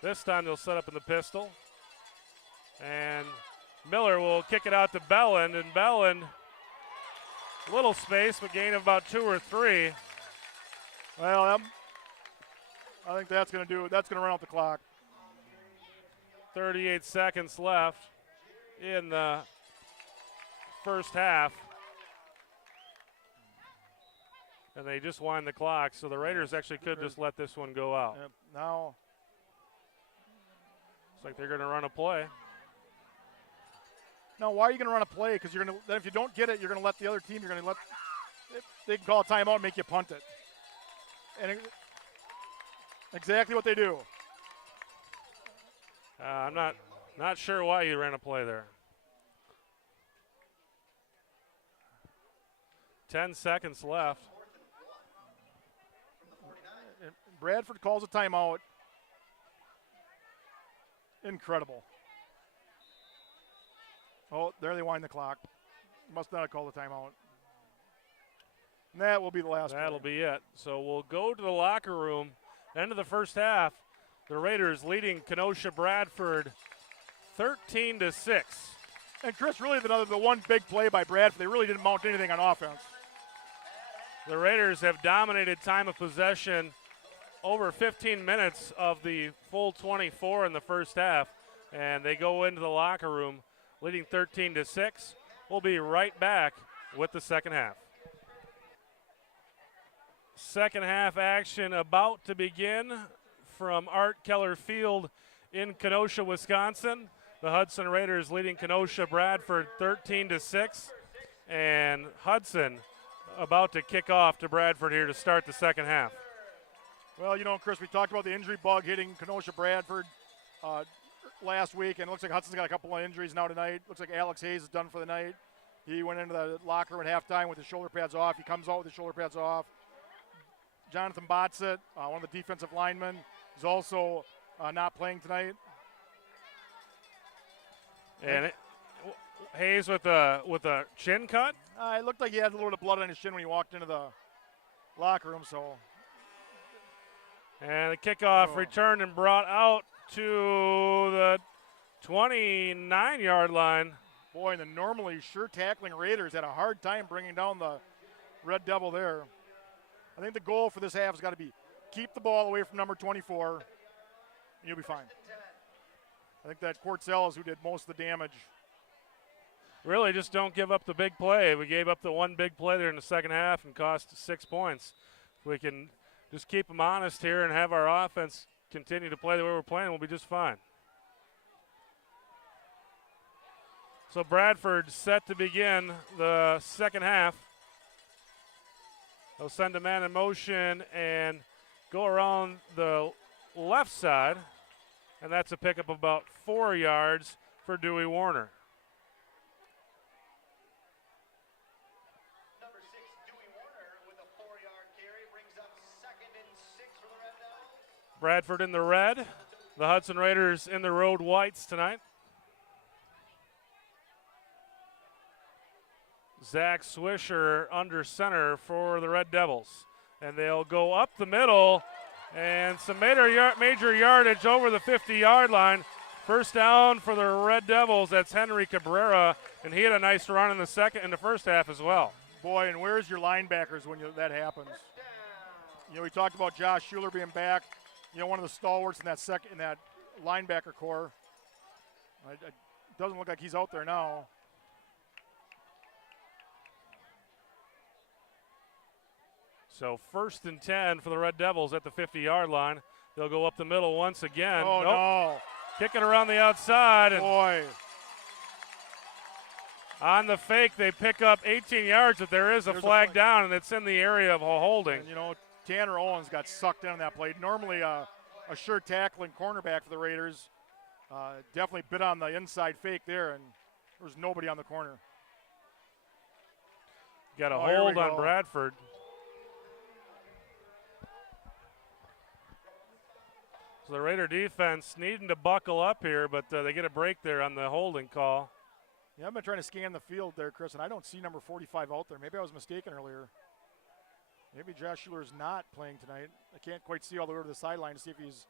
This time they'll set up in the pistol. And Miller will kick it out to Belland, and Belland, little space, but gain of about 2 or 3. Well, I think that's going to run out the clock. 38 seconds left in the first half. And they just wind the clock, so the Raiders actually could just let this one go out. Yep. Now, looks like they're going to run a play. no, why are you going to run a play? Because then if you don't get it, you're going to let the other team. They can call a timeout and make you punt it. And exactly what they do. I'm not sure why you ran a play there. 10 seconds left. Bradford calls a timeout. Incredible. Oh, there they wind the clock. Must not have called a timeout. And that will be the last. That'll be it. So we'll go to the locker room. End of the first half. The Raiders leading Kenosha Bradford 13-6. And Chris, really the one big play by Bradford. They really didn't mount anything on offense. The Raiders have dominated time of possession over 15 minutes of the full 24 in the first half, and they go into the locker room leading 13-6. We'll be right back with the second half. Second half action about to begin from Art Keller Field in Kenosha, Wisconsin. The Hudson Raiders leading Kenosha Bradford 13-6, and Hudson about to kick off to Bradford here to start the second half. Well, Chris, we talked about the injury bug hitting Kenosha Bradford last week, and it looks like Hudson's got a couple of injuries now tonight. Looks like Alex Hayes is done for the night. He went into the locker room at halftime with his shoulder pads off. He comes out with his shoulder pads off. Jonathan Botzett, one of the defensive linemen, is also not playing tonight. And Hayes with a chin cut? It looked like he had a little bit of blood on his chin when he walked into the locker room. So. And the kickoff returned and brought out to the 29-yard line. Boy, and the normally sure tackling Raiders had a hard time bringing down the Red Devil there. I think the goal for this half has got to be keep the ball away from number 24, and you'll be fine. I think that Quartzell is who did most of the damage. Really just don't give up the big play. We gave up the one big play there in the second half and cost 6 points. If we can just keep them honest here and have our offense continue to play the way we're playing, we'll be just fine. So Bradford set to begin the second half. They'll send a man in motion and go around the left side, and that's a pickup of about 4 yards for Dewey Warner. Number 6, Dewey Warner, with a 4-yard carry, brings up 2nd and 6 for the Red Devils. Bradford in the red, the Hudson Raiders in the road whites tonight. Zach Swisher under center for the Red Devils. And they'll go up the middle, and some major yardage over the 50-yard line. First down for the Red Devils. That's Henry Cabrera, and he had a nice run in the first half as well. Boy, and where's your linebackers when that happens? We talked about Josh Schuler being back. One of the stalwarts in that linebacker core. It doesn't look like he's out there now. So 1st and 10 for the Red Devils at the 50-yard line. They'll go up the middle once again. Oh, no. Kicking around the outside. And boy. On the fake, they pick up 18 yards, but there's a flag down, and it's in the area of a holding. And, Tanner Owens got sucked in on that play. Normally a sure tackling cornerback for the Raiders. Definitely bit on the inside fake there, and there was nobody on the corner. Got a hold on Bradford. So the Raider defense needing to buckle up here, but they get a break there on the holding call. Yeah, I've been trying to scan the field there, Chris, and I don't see number 45 out there. Maybe I was mistaken earlier. Maybe Josh Schuler is not playing tonight. I can't quite see all the way over to the sideline to see if he's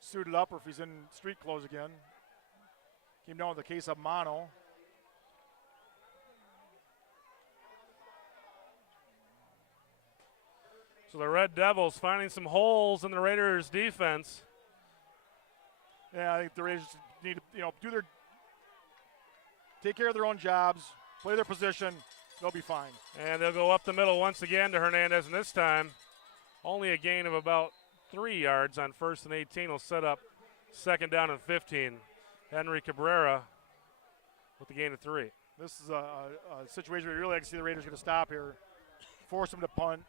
suited up or if he's in street clothes again. Came down with a case of mono. So the Red Devils finding some holes in the Raiders' defense. Yeah, I think the Raiders need to, take care of their own jobs, play their position. They'll be fine. And they'll go up the middle once again to Hernandez, and this time only a gain of about 3 yards on 1st and 18 will set up 2nd down and 15. Henry Cabrera with the gain of 3. This is a situation where you really like to see the Raiders going to stop here, force them to punt.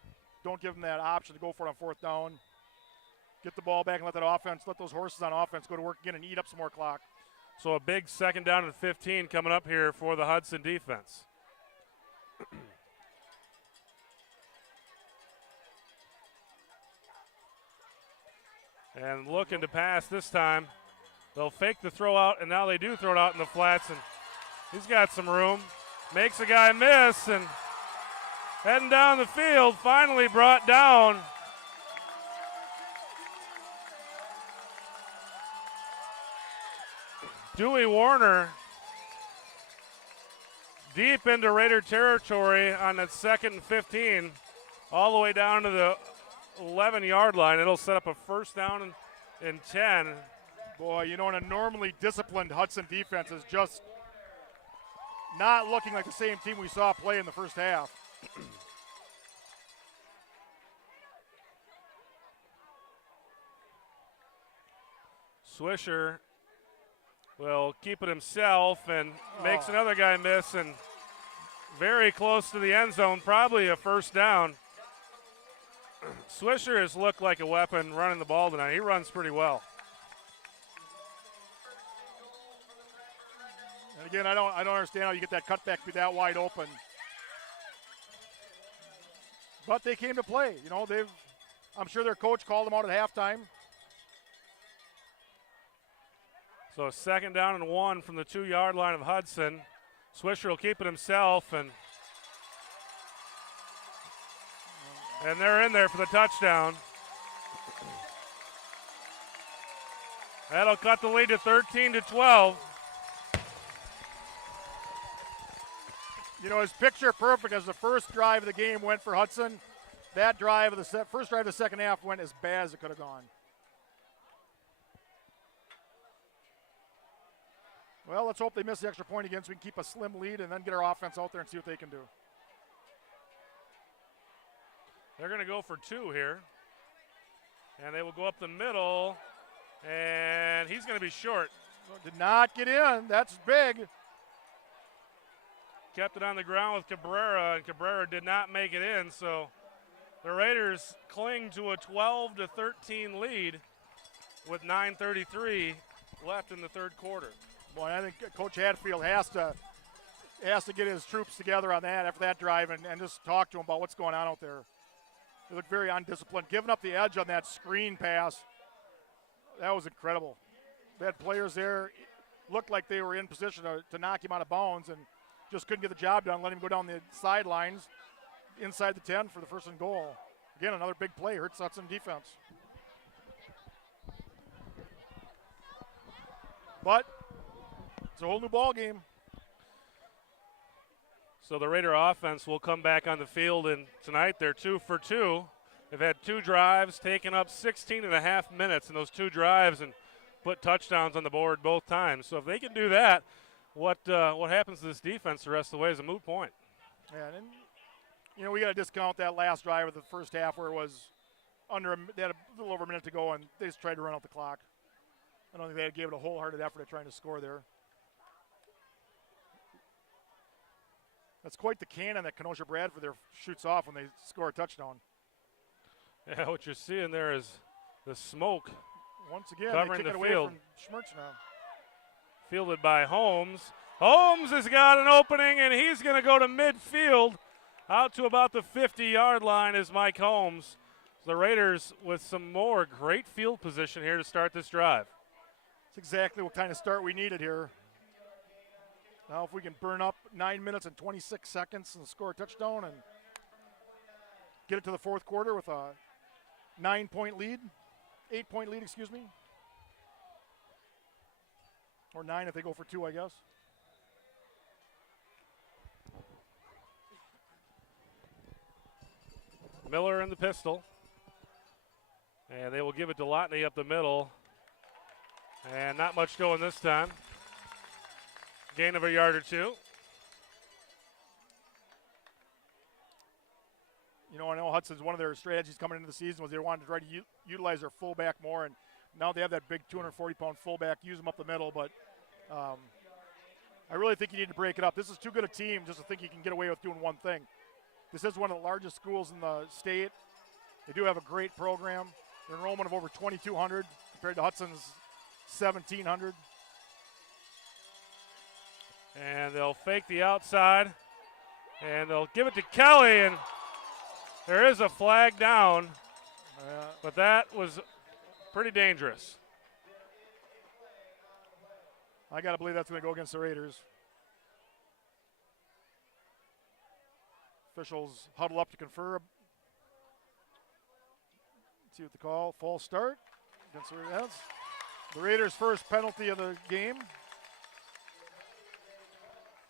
Don't give them that option to go for it on 4th down. Get the ball back and let that offense, let those horses on offense go to work again and eat up some more clock. So a big 2nd down and 15 coming up here for the Hudson defense. And looking to pass this time. They'll fake the throw out, and now they do throw it out in the flats, and he's got some room. Makes a guy miss, and heading down the field, finally brought down. Dewey Warner deep into Raider territory on that 2nd and 15, all the way down to the 11-yard line. It'll set up a 1st down and 10. Boy, in a normally disciplined Hudson defense is just not looking like the same team we saw play in the first half. Swisher will keep it himself and makes another guy miss, and very close to the end zone, probably a 1st down. Swisher has looked like a weapon running the ball tonight. He runs pretty well. And again, I don't understand how you get that cutback to be that wide open. But they came to play. I'm sure their coach called them out at halftime. So 2nd down and 1 from the 2-yard line of Hudson. Swisher will keep it himself, and they're in there for the touchdown. That'll cut the lead to 13-12. As picture perfect as the first drive of the game went for Hudson, that drive of the first drive of the 2nd half went as bad as it could have gone. Well, let's hope they miss the extra point again so we can keep a slim lead and then get our offense out there and see what they can do. They're going to go for 2 here. And they will go up the middle, and he's going to be short. Did not get in. That's big. Kept it on the ground with Cabrera, and Cabrera did not make it in. So the Raiders cling to a 12-13 lead with 9:33 left in the 3rd quarter. Boy, I think Coach Hatfield has to get his troops together on that after that drive and just talk to them about what's going on out there. They look very undisciplined. Giving up the edge on that screen pass, that was incredible. They had players there, looked like they were in position to knock him out of bounds and just couldn't get the job done, let him go down the sidelines inside the 10 for the 1st and goal. Again, another big play, hurts Hudson defense. But it's a whole new ball game. So the Raider offense will come back on the field, and tonight they're 2 for 2. They've had 2 drives, taken up 16.5 minutes in those 2 drives, and put touchdowns on the board both times. So if they can do that, what happens to this defense the rest of the way is a moot point. Yeah, and we got to discount that last drive of the first half where it was they had a little over a minute to go, and they just tried to run out the clock. I don't think they gave it a wholehearted effort at trying to score there. That's quite the cannon that Kenosha Bradford there shoots off when they score a touchdown. Yeah, what you're seeing there is the smoke. Once again, covering they kick the it away field. from Schmertz now. Fielded by Holmes. Holmes has got an opening, and he's going to go to midfield. Out to about the 50-yard line is Mike Holmes. The Raiders with some more great field position here to start this drive. That's exactly what kind of start we needed here. Now if we can burn up 9 minutes and 26 seconds and score a touchdown and get it to the 4th quarter with a 8-point lead, excuse me. Or 9 if they go for 2, I guess. Miller in the pistol. And they will give it to Lotney up the middle. And not much going this time. Gain of a yard or 2. You know, I know Hudson's one of their strategies coming into the season was they wanted to try to utilize their fullback more, and now they have that big 240-pound fullback, use them up the middle, but I really think you need to break it up. This is too good a team just to think you can get away with doing one thing. This is one of the largest schools in the state. They do have a great program. Their enrollment of over 2,200 compared to Hudson's 1,700. And they'll fake the outside, and they'll give it to Kelly, and there is a flag down, but that was pretty dangerous. I got to believe that's going to go against the Raiders. Officials huddle up to confer. See what the call. False start against the Raiders. The Raiders' first penalty of the game.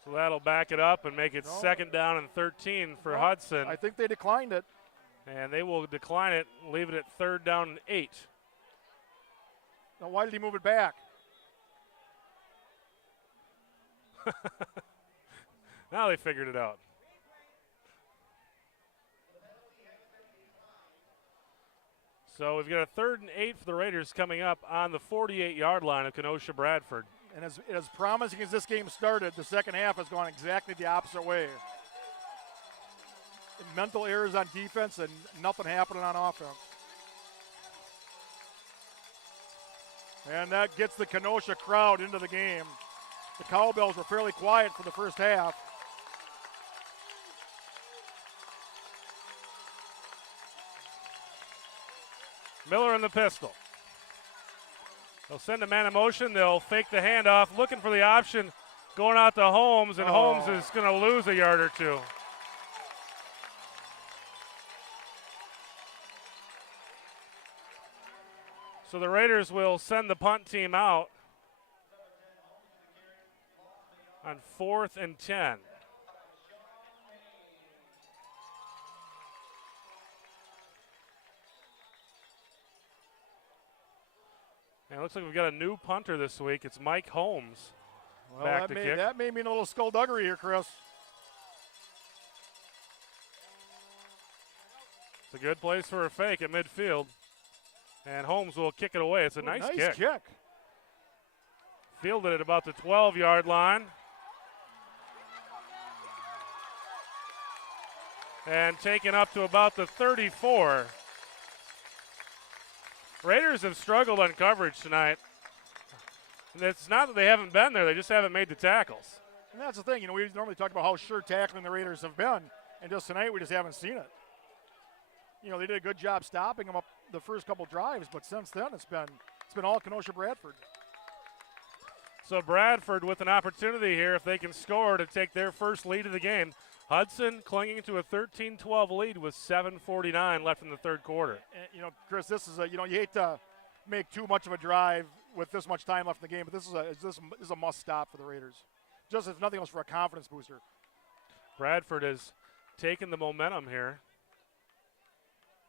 So that'll back it up and make it second down and 13 for Hudson. I think they declined it. And they will decline it, leave it at third down and 8. Now, why did he move it back? Now they figured it out. So we've got a third and 8 for the Raiders coming up on the 48-yard line of Kenosha Bradford. And as promising as this game started, the second half has gone exactly the opposite way. Mental errors on defense and nothing happening on offense. And that gets the Kenosha crowd into the game. The Cowbells were fairly quiet for the first half. Miller in the pistol. They'll send a man in motion. They'll fake the handoff, looking for the option, going out to Holmes, and Holmes is going to lose a yard or 2. So the Raiders will send the punt team out on 4th and 10. And it looks like we've got a new punter this week. It's Mike Holmes back to kick. That may mean a little skullduggery here, Chris. It's a good place for a fake at midfield. And Holmes will kick it away. It's a nice kick. Fielded at about the 12-yard line. And taken up to about the 34. Raiders have struggled on coverage tonight. And it's not that they haven't been there, they just haven't made the tackles. And that's the thing, we normally talk about how sure tackling the Raiders have been, and just tonight we just haven't seen it. They did a good job stopping them up the first couple drives, but since then it's been all Kenosha Bradford. So Bradford with an opportunity here if they can score to take their first lead of the game. Hudson clinging to a 13-12 lead with 7:49 left in the third quarter. And, Chris, this is you hate to make too much of a drive with this much time left in the game, but this is a must stop for the Raiders. Just if nothing else for a confidence booster. Bradford has taken the momentum here.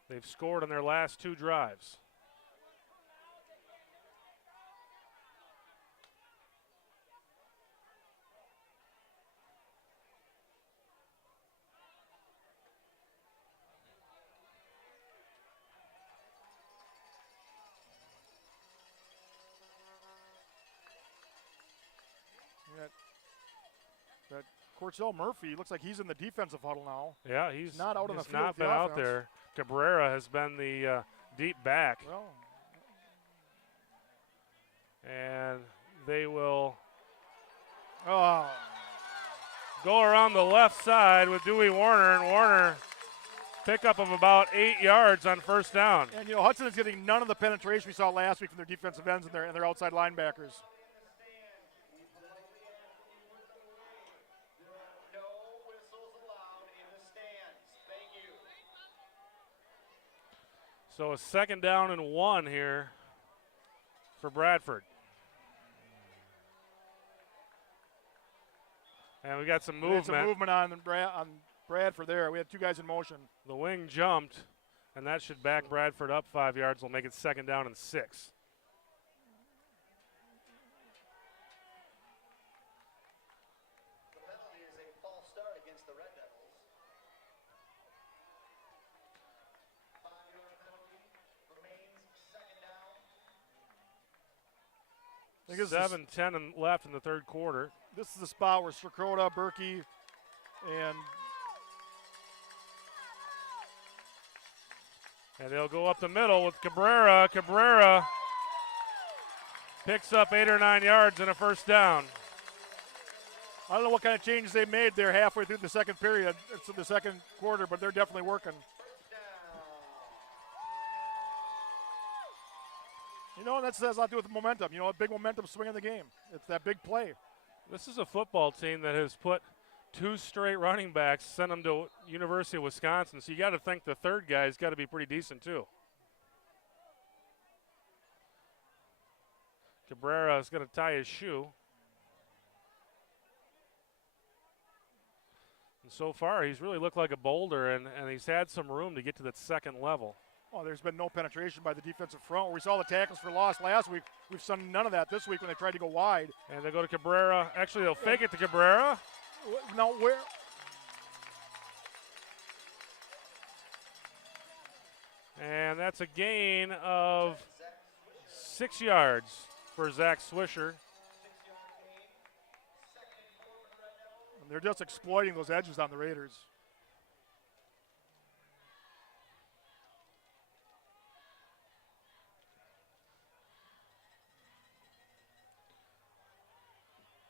They've scored on their last 2 drives. That Cortell Murphy looks like he's in the defensive huddle now. Yeah, he's not out on the field. Not been out there. Cabrera has been the deep back. Well, and they will oh, go around the left side with Dewey Warner, and Warner pickup of about 8 yards on first down. And Hudson is getting none of the penetration we saw last week from their defensive ends and their outside linebackers. So a second down and 1 here for Bradford. And we got some We had some movement. movement on Bradford there. We had two guys in motion. The wing jumped, and that should back Bradford up 5 yards. Will make it 2nd down and 6. The penalty is a false start against the Red Devils. 5-yard penalty remains 2nd down. I think this is 7:10 left in the 3rd quarter. This is the spot where Sirkota, Berkey, And they'll go up the middle with Cabrera. Cabrera picks up 8 or 9 yards and a 1st down. I don't know what kind of changes they made there halfway through the second period. It's the second quarter, but they're definitely working. You know, that has a lot to do with momentum. You know, a big momentum swing in the game. It's that big play. This is a football team that has put 2 straight running backs, sent them to University of Wisconsin. So you got to think the 3rd guy's got to be pretty decent too. Cabrera is going to tie his shoe. And so far, he's really looked like a boulder, and he's had some room to get to that 2nd level. Oh, there's been no penetration by the defensive front. We saw the tackles for loss last week. We've seen none of that this week when they tried to go wide. And they go to Cabrera. Actually, they'll fake it to Cabrera. Now, where? And that's a gain of 6 yards for Zach Swisher. They're just exploiting those edges on the Raiders.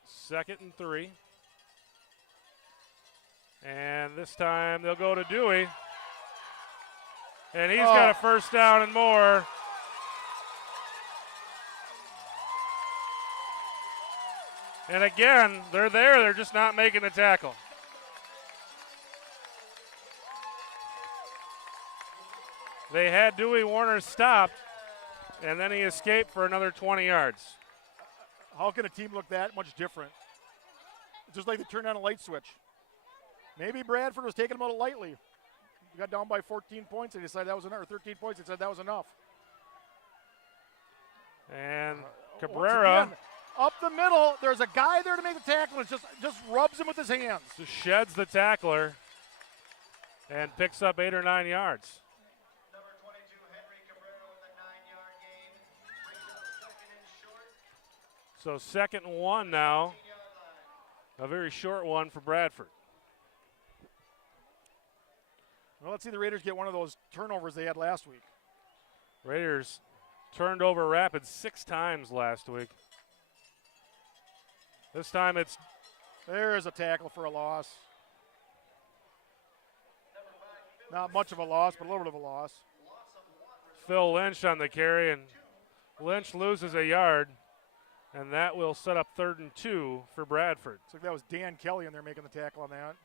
Second and 3. And this time they'll go to Dewey. And he's got a 1st down and more. And again, they're there. They're just not making the tackle. They had Dewey Warner stopped, and then he escaped for another 20 yards. How can a team look that much different? It's just like they turned on a light switch. Maybe Bradford was taking them a little lightly. We got down by 14 points and decided that was enough, or 13 points and said that was enough. And Cabrera again, up the middle. There's a guy there to make the tackle. And just rubs him with his hands. just sheds the tackler and picks up 8 or 9 yards. Number 22, Henry Cabrera with a 9-yard gain. Brings up 2nd and short. So 2nd and 1 now. 15-yard line. A very short one for Bradford. Well, let's see the Raiders get one of those turnovers they had last week. Raiders turned over Rapid 6 times last week. This time it's There's a tackle for a loss. Not much of a loss, but a little bit of a loss. Phil Lynch on the carry, and Lynch loses a yard, and that will set up 3rd and 2 for Bradford. Looks like that was Dan Kelly in there making the tackle on that.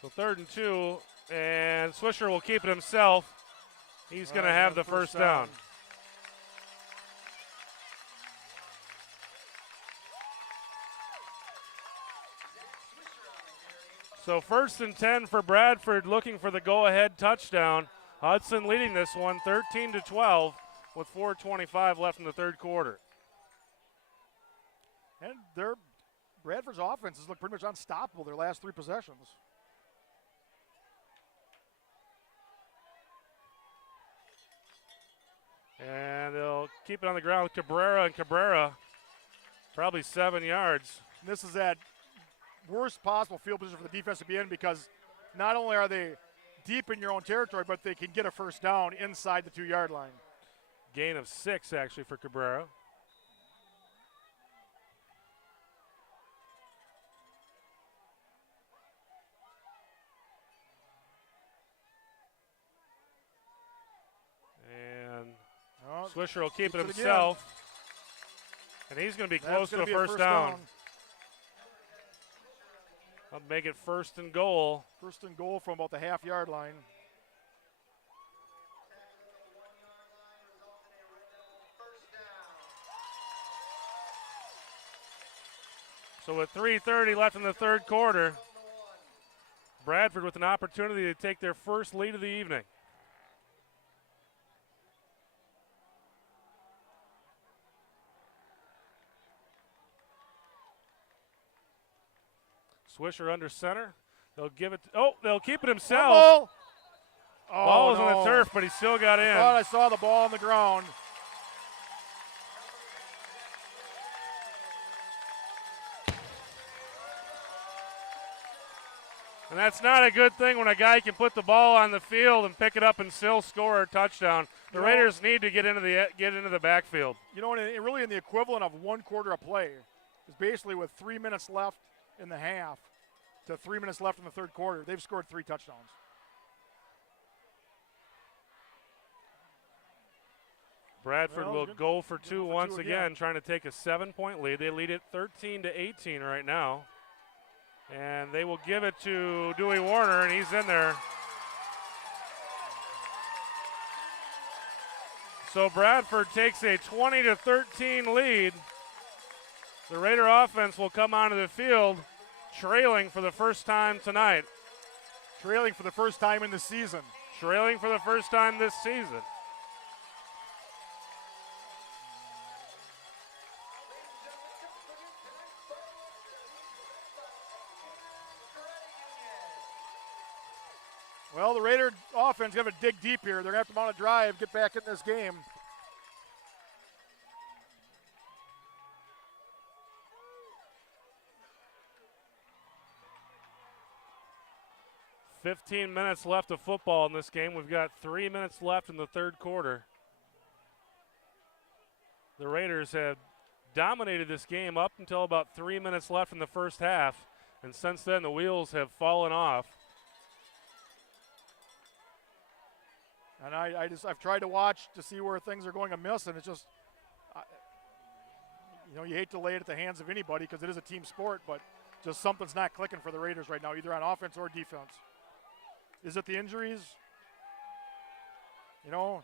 So 3rd and 2, and Swisher will keep it himself. He's going to have the 1st down. So 1st and 10 for Bradford, looking for the go-ahead touchdown. Hudson leading this one 13-12 with 4:25 left in the 3rd quarter. And Bradford's offense has looked pretty much unstoppable their last 3 possessions. And they'll keep it on the ground with Cabrera, and Cabrera probably 7 yards. And this is that worst possible field position for the defense to be in, because not only are they deep in your own territory, but they can get a 1st down inside the 2-yard line. Gain of 6 actually for Cabrera. And Swisher will keep it himself. And he's going to be close to a 1st down. I'll make it 1st and goal. 1st and goal from about the half-yard line. So with 3:30 left in the 3rd quarter, Bradford with an opportunity to take their first lead of the evening. Swisher under center. They'll give it. They'll keep it himself. Ball. Oh, Ball was no. on the turf, but he still got in. I thought I saw the ball on the ground. And that's not a good thing when a guy can put the ball on the field and pick it up and still score a touchdown. The Raiders need to get into the backfield. You know, and really in the equivalent of 1 quarter of play is basically with 3 minutes left in the half to 3 minutes left in the 3rd quarter. They've scored 3 touchdowns. Bradford will go for 2 once again. again, trying to take a 7-point lead. They lead it 13-18 right now. And they will give it to Dewey Warner, and he's in there. So Bradford takes a 20-13 lead. The Raider offense will come onto the field trailing for the first time tonight. Trailing for the first time in the season. Trailing for the first time this season. Well, the Raider offense going to dig deep here. They're going to have to mount a drive, get back in this game. "15 minutes left of football in this game. We've got 3 minutes left in the 3rd quarter. The Raiders have dominated this game up until about 3 minutes left in the first half, and since then the wheels have fallen off. And I've tried to watch to see where things are going amiss, and it's just, you hate to lay it at the hands of anybody because it is a team sport, but just something's not clicking for the Raiders right now, either on offense or defense. Is it the injuries? We don't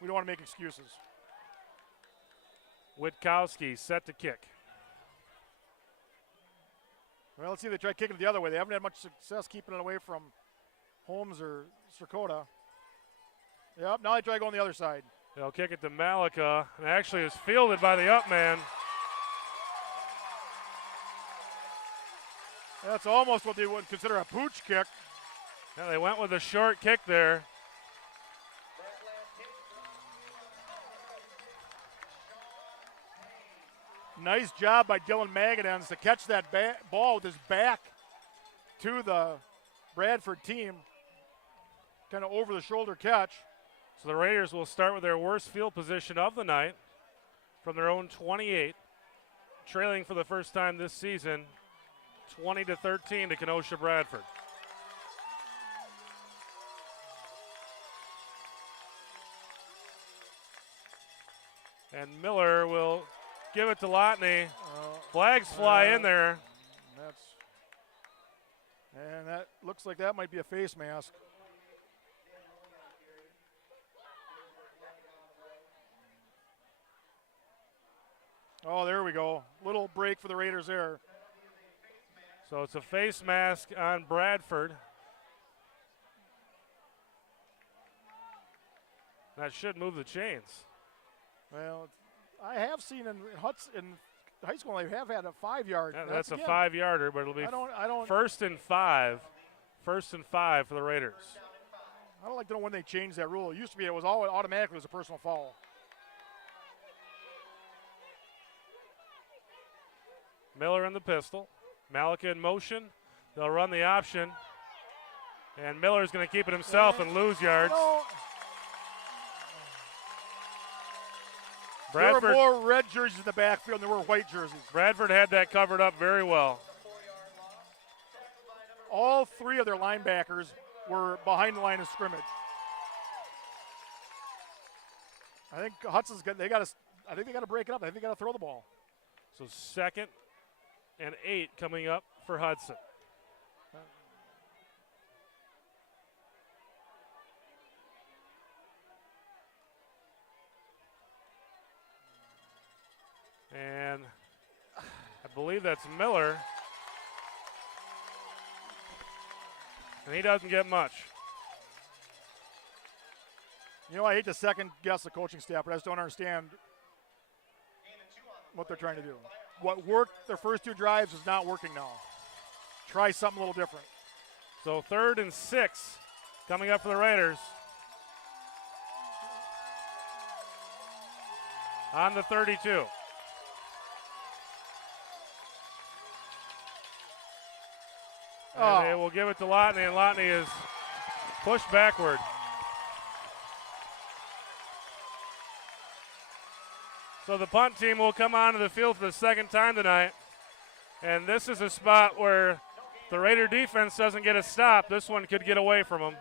want to make excuses. Witkowski set to kick. Well, let's see if they try kicking it the other way. They haven't had much success keeping it away from Holmes or Strakota. Yep, now they try going the other side. They'll kick it to Malika, and actually is fielded by the up man. That's almost what they would consider a pooch kick. Yeah, they went with a short kick there. Nice job by Dylan Magadens to catch that ball with his back to the Bradford team. Kind of over the shoulder catch. So the Raiders will start with their worst field position of the night from their own 28, trailing for the first time this season, 20-13 to Kenosha Bradford. And Miller will give it to Lotney. Flags fly in there. And that looks like that might be a face mask. Oh, there we go. Little break for the Raiders there. So it's a face mask on Bradford. That should move the chains. Well, I have seen in Hudson, in high school, they have had a 5-yard. Yeah, that's a 5-yarder, but it'll be I don't, 1st and 5. 1st and 5 for the Raiders. I don't like to know when they changed that rule. It used to be it was all automatically was a personal foul. Miller in the pistol. Malika in motion. They'll run the option. And Miller's going to keep it himself and lose yards. There were more red jerseys in the backfield than there were white jerseys. Bradford had that covered up very well. All 3 of their linebackers were behind the line of scrimmage. I think Hudson's got. I think they got to break it up. I think they got to throw the ball. So 2nd and 8 coming up for Hudson. And I believe that's Miller. And he doesn't get much. You know, I hate to second guess the coaching staff, but I just don't understand what they're trying to do. What worked their first 2 drives is not working now. Try something a little different. So 3rd and 6 coming up for the Raiders. On the 32. And they will give it to Lotney, and Lotney is pushed backward. So the punt team will come onto the field for the second time tonight. And this is a spot where the Raider defense doesn't get a stop. This one could get away from them.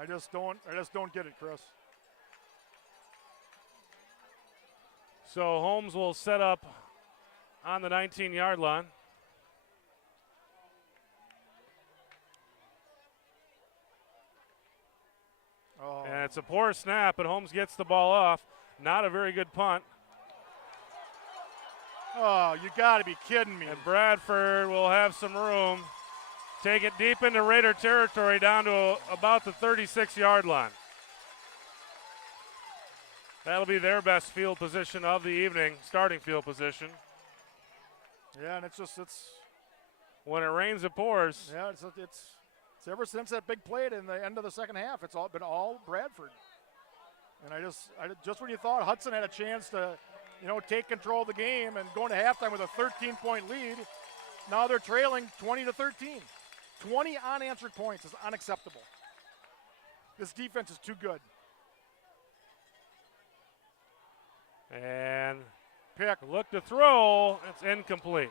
I just don't get it, Chris. So Holmes will set up on the 19-yard line. And it's a poor snap, and Holmes gets the ball off. Not a very good punt. Oh, you got to be kidding me. And Bradford will have some room. Take it deep into Raider territory down to about the 36-yard line. That'll be their best field position of the evening, starting field position. Yeah, and it's when it rains, it pours. Yeah, it's ever since that big play in the end of the second half, it's been all Bradford. And I just when you thought Hudson had a chance to, take control of the game and go into halftime with a 13-point lead, now they're trailing 20-13. 20 unanswered points is unacceptable. This defense is too good. And pick. Look to throw. It's incomplete.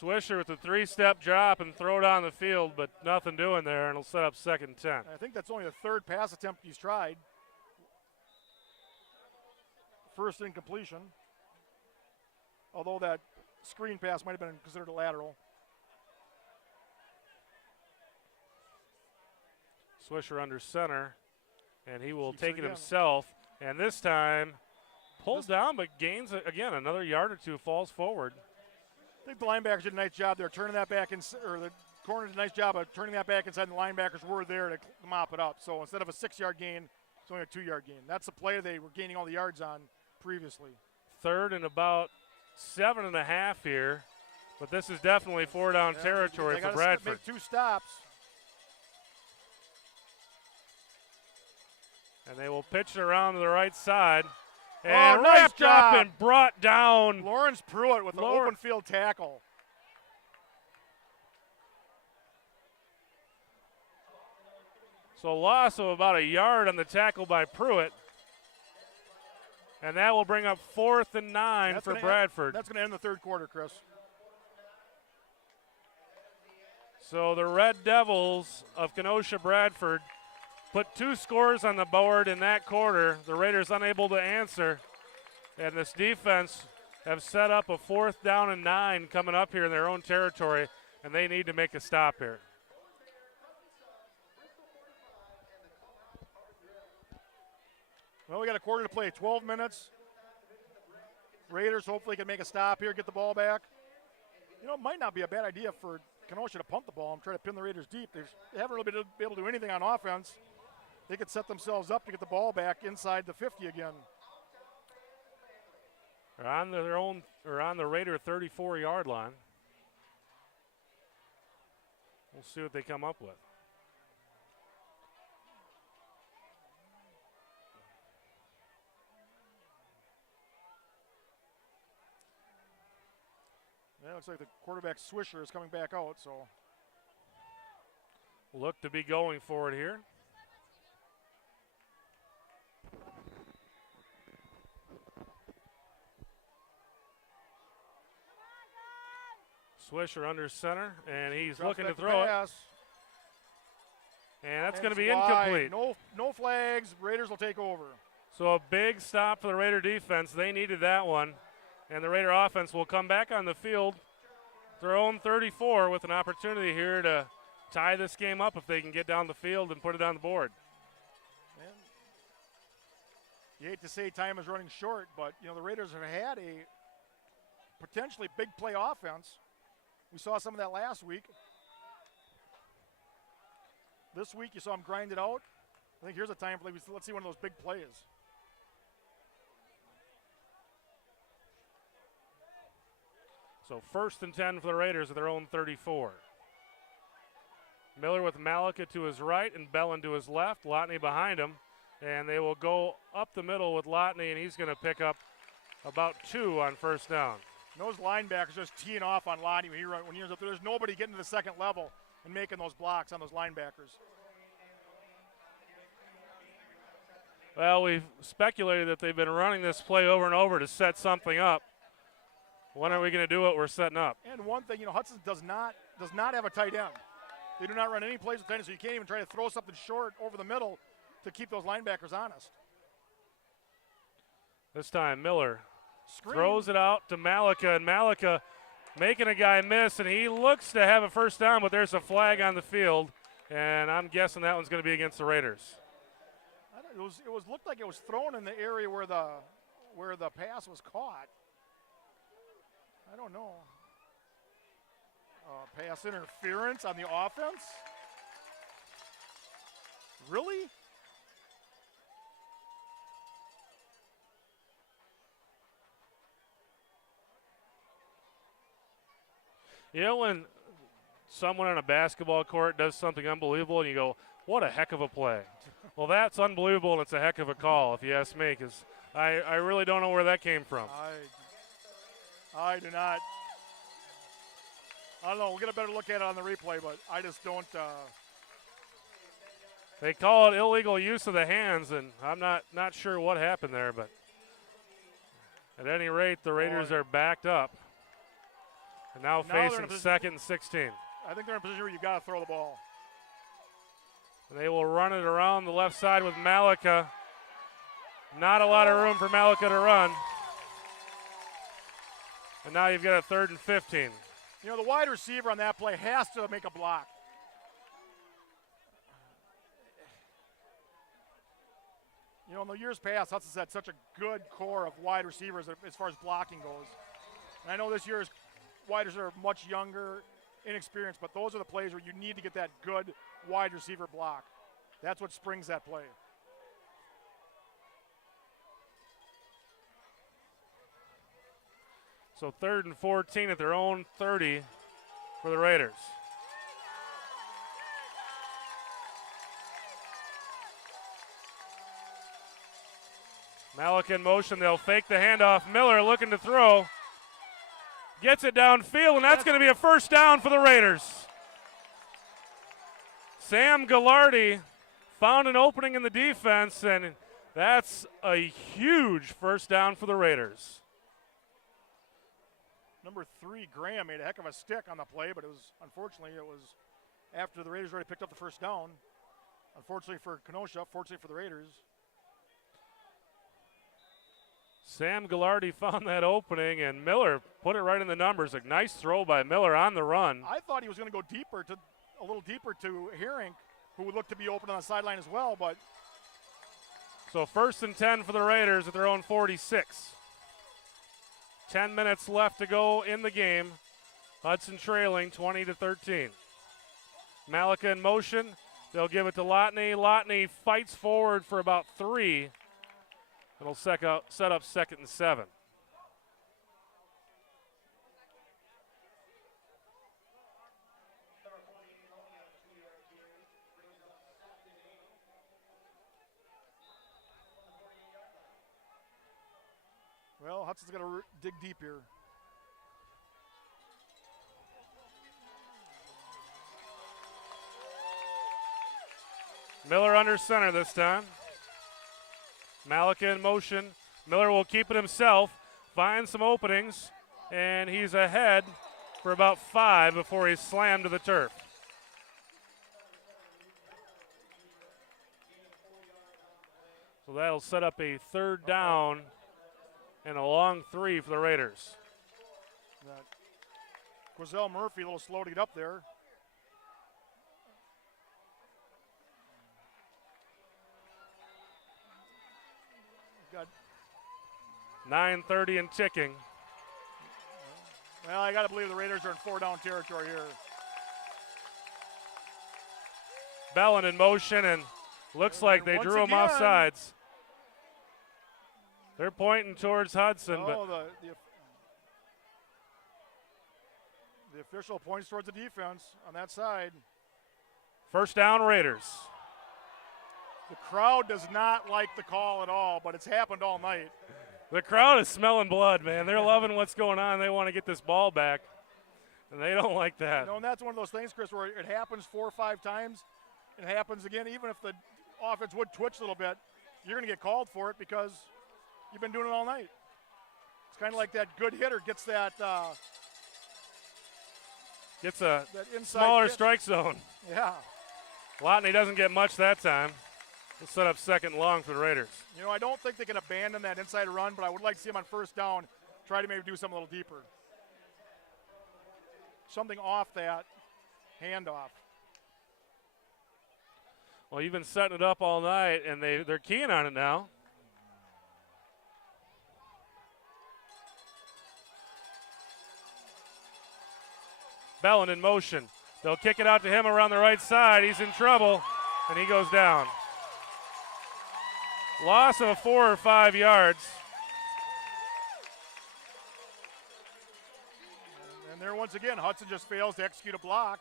Swisher with a 3-step drop and throw down the field, but nothing doing there, and it'll set up 2nd and 10. I think that's only the 3rd pass attempt he's tried. First incompletion. Although that screen pass might have been considered a lateral. Swisher under center, and he will take it himself. And this time, pulls down, but gains, again, another yard or 2, falls forward. I think the linebackers did a nice job there turning that back, or the corner did a nice job of turning that back inside, and the linebackers were there to mop it up. So instead of a 6-yard gain, it's only a 2-yard gain. That's the play they were gaining all the yards on previously. 3rd and about 7.5 here, but this is definitely 4-down territory for Bradford. Make 2 stops. And they will pitch it around to the right side. And nice wrapped job. up and brought down. Lawrence Pruitt with an open field tackle. So a loss of about a yard on the tackle by Pruitt. And that will bring up 4th and 9 for Bradford. That's going to end the 3rd quarter, Chris. So the Red Devils of Kenosha Bradford put 2 scores on the board in that quarter. The Raiders unable to answer. And this defense have set up a 4th down and 9 coming up here in their own territory, and they need to make a stop here. Well, we got a quarter to play, 12 minutes. Raiders hopefully can make a stop here, get the ball back. It might not be a bad idea for Kenosha to punt the ball and try to pin the Raiders deep. They haven't really been able to do anything on offense. They could set themselves up to get the ball back inside the 50 again. They're on their own, or on the Raider 34-yard line. We'll see what they come up with. Yeah, looks like the quarterback Swisher is coming back out, so. Look to be going for it here. Swisher under center, and he's looking to throw it. And that's going to be incomplete. No flags. Raiders will take over. So a big stop for the Raider defense. They needed that one. And the Raider offense will come back on the field their own 34 with an opportunity here to tie this game up if they can get down the field and put it on the board. And you hate to say time is running short, but the Raiders have had a potentially big play offense. We saw some of that last week. This week you saw them grind it out. I think here's a time play. Let's see one of those big plays. So 1st and 10 for the Raiders at their own 34. Miller with Malika to his right and Bellin to his left. Lotney behind him. And they will go up the middle with Lotney, and he's going to pick up about 2 on 1st down. And those linebackers just teeing off on Lotney when he was up there. There's nobody getting to the second level and making those blocks on those linebackers. Well, we've speculated that they've been running this play over and over to set something up. When are we going to do what we're setting up? And one thing, Hudson does not have a tight end. They do not run any plays with tight ends, so you can't even try to throw something short over the middle to keep those linebackers honest. This time Miller Screen. throws it out to Malika, and Malika making a guy miss, and he looks to have a 1st down, but there's a flag on the field, and I'm guessing that one's going to be against the Raiders. It looked like it was thrown in the area where the pass was caught. I don't know. Pass interference on the offense? Really? When someone on a basketball court does something unbelievable and you go, what a heck of a play. Well, that's unbelievable, and it's a heck of a call, if you ask me, because I really don't know where that came from. I do not. I don't know. We'll get a better look at it on the replay, but I just don't. They call it illegal use of the hands, and I'm not sure what happened there, but at any rate, the Raiders are backed up. And now facing 2nd and 16. I think they're in a position where you've got to throw the ball. They will run it around the left side with Malika. Not a lot of room for Malika to run. And now you've got a 3rd and 15. The wide receiver on that play has to make a block. In the years past, Hudson's had such a good core of wide receivers as far as blocking goes. And I know this year's wide receivers are much younger, inexperienced, but those are the plays where you need to get that good wide receiver block. That's what springs that play. So 3rd and 14 at their own 30 for the Raiders. Malika in motion. They'll fake the handoff. Miller looking to throw. Gets it downfield, and that's going to be a 1st down for the Raiders. Sam Gallardi found an opening in the defense, and that's a huge 1st down for the Raiders. Number 3, Graham, made a heck of a stick on the play, but unfortunately it was after the Raiders already picked up the 1st down. Unfortunately for Kenosha, fortunately for the Raiders. Sam Gallardi found that opening, and Miller put it right in the numbers. A nice throw by Miller on the run. I thought he was going to go a little deeper to Herring, who would look to be open on the sideline as well, but. So 1st and 10 for the Raiders at their own 46. 10 minutes left to go in the game. Hudson trailing 20-13. Malika in motion. They'll give it to Lotney. Lotney fights forward for about 3. It'll set up 2nd and 7. Well, Hudson's got to dig deep here. Miller under center this time. Malika in motion. Miller will keep it himself, find some openings, and he's ahead for about 5 before he's slammed to the turf. So that'll set up a 3rd down and a long 3 for the Raiders. Quazell Murphy a little slow to get up there. Got 9:30 and ticking. Well, I got to believe the Raiders are in 4-down territory here. Bellin in motion, and looks like they drew him off sides. They're pointing towards Hudson, but the official points towards the defense on that side. first down Raiders. The crowd does not like the call at all, but it's happened all night. The crowd is smelling blood, man. They're loving what's going on. They want to get this ball back, and they don't like that. You know, and that's one of those things, Chris, where it happens 4 or 5 times. It happens again, even if the offense would twitch a little bit, you're going to get called for it because you've been doing it all night. It's kind of like that good hitter gets that gets a that inside smaller hit. strike zone. Yeah. Lotney doesn't get much that time. We'll set up second and long for the Raiders. You know, I don't think they can abandon that inside run, but I would like to see them on first down try to maybe do something a little deeper. Something off that handoff. Well, you've been setting it up all night, and they're keying on it now. Bellin in motion. They'll kick it out to him around the right side. He's in trouble, and he goes down. Loss of 4 or 5 yards. And there once again, Hudson just fails to execute a block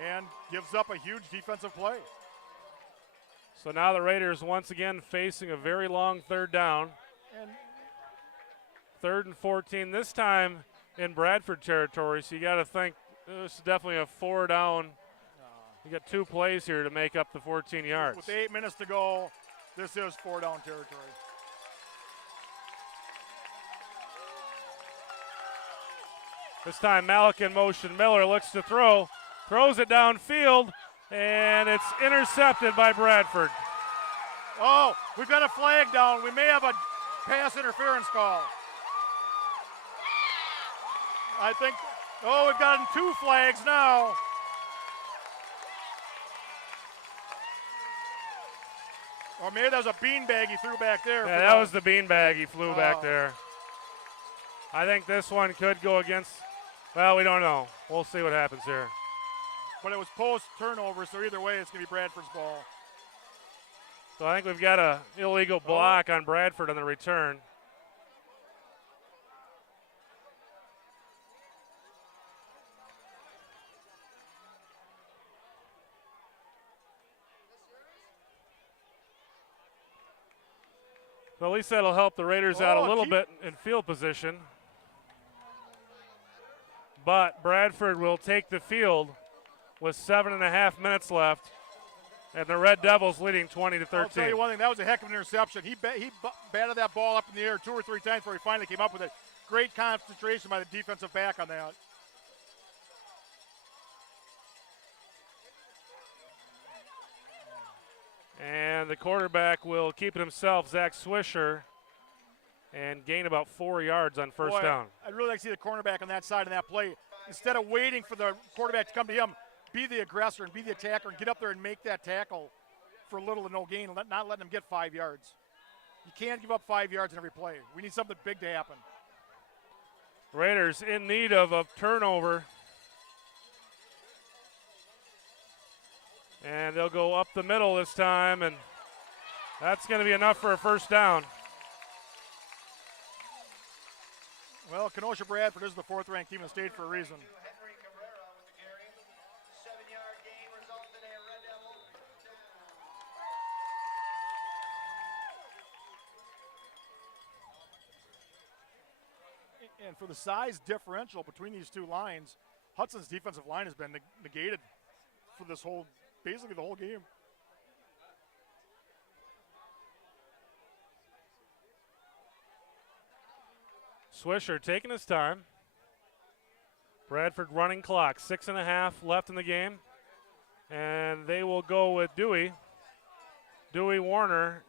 and gives up a huge defensive play. So now the Raiders once again facing a very long third down. And 3rd and 14, this time in Bradford territory, so you got to think this is definitely a 4-down. You got 2 plays here to make up the 14 yards. with 8 minutes to go, this is 4-down territory. This time Malik in motion. Miller looks to throw, throws it downfield, and it's intercepted by Bradford. Oh, we've got a flag down. We may have a pass interference call. I think, we've gotten 2 flags now. Or maybe that was a beanbag he threw back there. Yeah, that was the beanbag he flew back there. I think this one could go against, well, we don't know. We'll see what happens here. But it was post turnover, so either way, it's going to be Bradford's ball. So I think we've got an illegal block on Bradford on the return. So at least that'll help the Raiders out a little bit in field position. But Bradford will take the field with 7.5 minutes left, and the Red Devils leading 20-13. I'll tell you one thing, that was a heck of an interception. He batted that ball up in the air 2 or 3 times before he finally came up with it. Great concentration by the defensive back on that. And the quarterback will keep it himself, Zach Swisher, and gain about 4 yards on first down. I'd really like to see the cornerback on that side of that play. Instead of waiting for the quarterback to come to him, be the aggressor and be the attacker and get up there and make that tackle for little to no gain, not letting him get 5 yards. You can't give up 5 yards in every play. We need something big to happen. Raiders in need of a turnover. And they'll go up the middle this time, and that's going to be enough for a first down. Well, Kenosha Bradford is the 4th-ranked team in the state for a reason. Henry Cabrera with the carry. 7-yard gain resulted in a Red Devil down. And for the size differential between these 2 lines, Hudson's defensive line has been negated for this basically the whole game. Swisher taking his time. Bradford running clock, 6.5 left in the game. And they will go with Dewey Warner,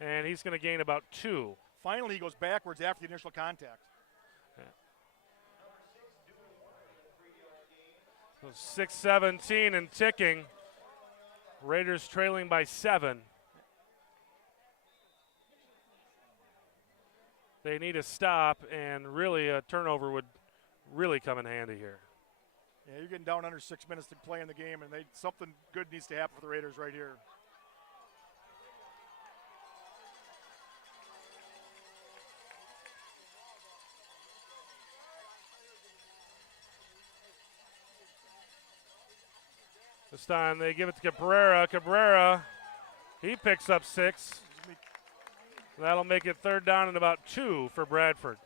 and he's going to gain about 2. Finally, he goes backwards after the initial contact. So 6:17 and ticking. Raiders trailing by 7. They need a stop, and really a turnover would really come in handy here. Yeah, you're getting down under 6 minutes to play in the game, and something good needs to happen for the Raiders right here. This time they give it to Cabrera. Cabrera, he picks up 6. That'll make it 3rd down and about 2 for Bradford.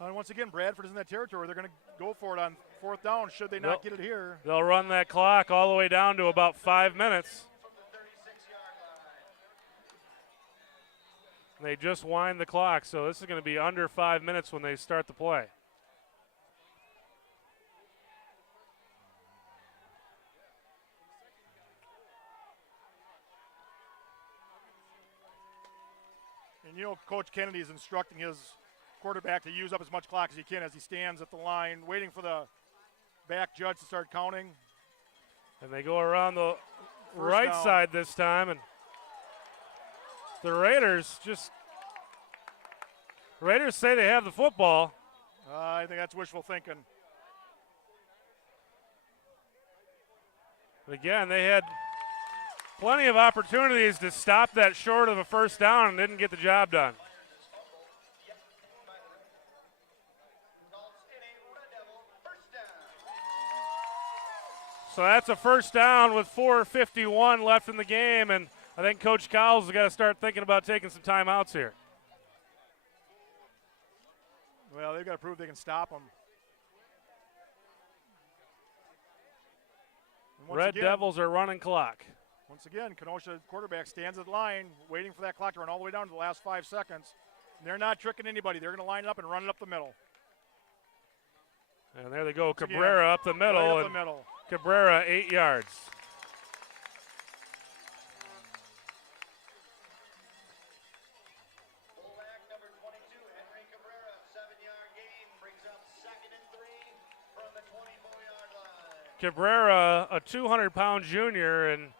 And once again, Bradford is in that territory. They're going to go for it on 4th down should they not get it here. They'll run that clock all the way down to about 5 minutes. They just wind the clock, so this is going to be under 5 minutes when they start the play. And you know, Coach Kennedy is instructing his quarterback to use up as much clock as he can as he stands at the line, waiting for the back judge to start counting. And they go around the right down. side this time, and the Raiders say they have the football. I think that's wishful thinking. But again, they had plenty of opportunities to stop that short of a 1st down and didn't get the job done. So that's a 1st down with 4:51 left in the game, and I think Coach Cowles has got to start thinking about taking some timeouts here. Well, they've got to prove they can stop them. Red Devils are running clock. Once again, Kenosha quarterback stands at the line, waiting for that clock to run all the way down to the last 5 seconds. And they're not tricking anybody. They're going to line it up and run it up the middle. And there they go, Cabrera up the middle. Right up and the middle. Cabrera 8 yards. Fullback number 22, Henry Cabrera, 7-yard gain, brings up 2nd and 3 from the 24-yard line. Cabrera, a 200-pound junior, and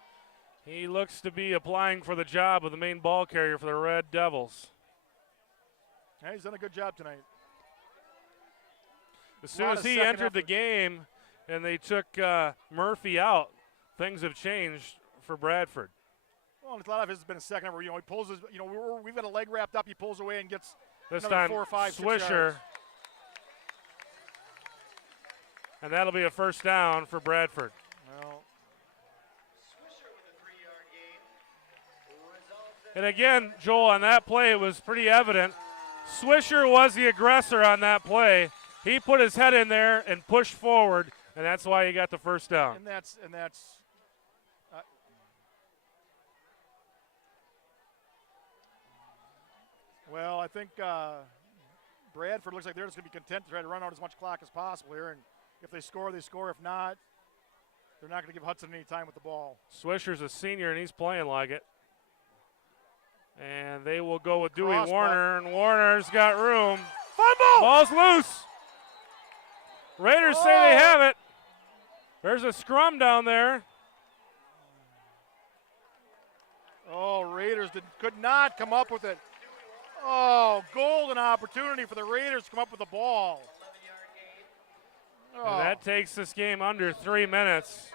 he looks to be applying for the job of the main ball carrier for the Red Devils. Yeah, he's done a good job tonight. As soon as he entered the game and they took Murphy out, things have changed for Bradford. Well, a lot of his has been a second effort. You know, he pulls his, you know, we've got a leg wrapped up. He pulls away and gets This another time, 4 or 5, 6 Swisher. yards. And that'll be a 1st down for Bradford. Well, Swisher with a 3-yard gain. Results in And again, Joel, on that play, it was pretty evident. Swisher was the aggressor on that play. He put his head in there and pushed forward, and that's why he got the 1st down. and that's well, I think Bradford looks like they're just going to be content to try to run out as much clock as possible here. And if they score, they score. If not, they're not going to give Hudson any time with the ball. Swisher's a senior, and he's playing like it. And they will go with Dewey Cross Warner, and Warner's got room. Fumble! Ball's loose. Raiders say they have it. There's a scrum down there. Oh, Raiders could not come up with it. Oh, golden opportunity for the Raiders to come up with the ball. 11-yard gain. Oh. And that takes this game under 3 minutes.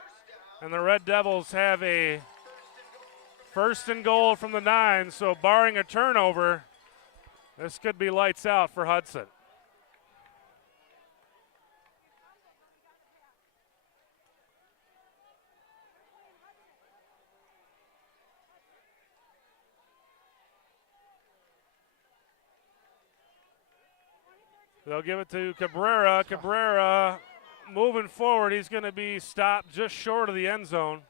And the Red Devils have a 1st and goal from the 9. So barring a turnover, this could be lights out for Hudson. They'll give it to Cabrera. Cabrera moving forward. He's going to be stopped just short of the end zone.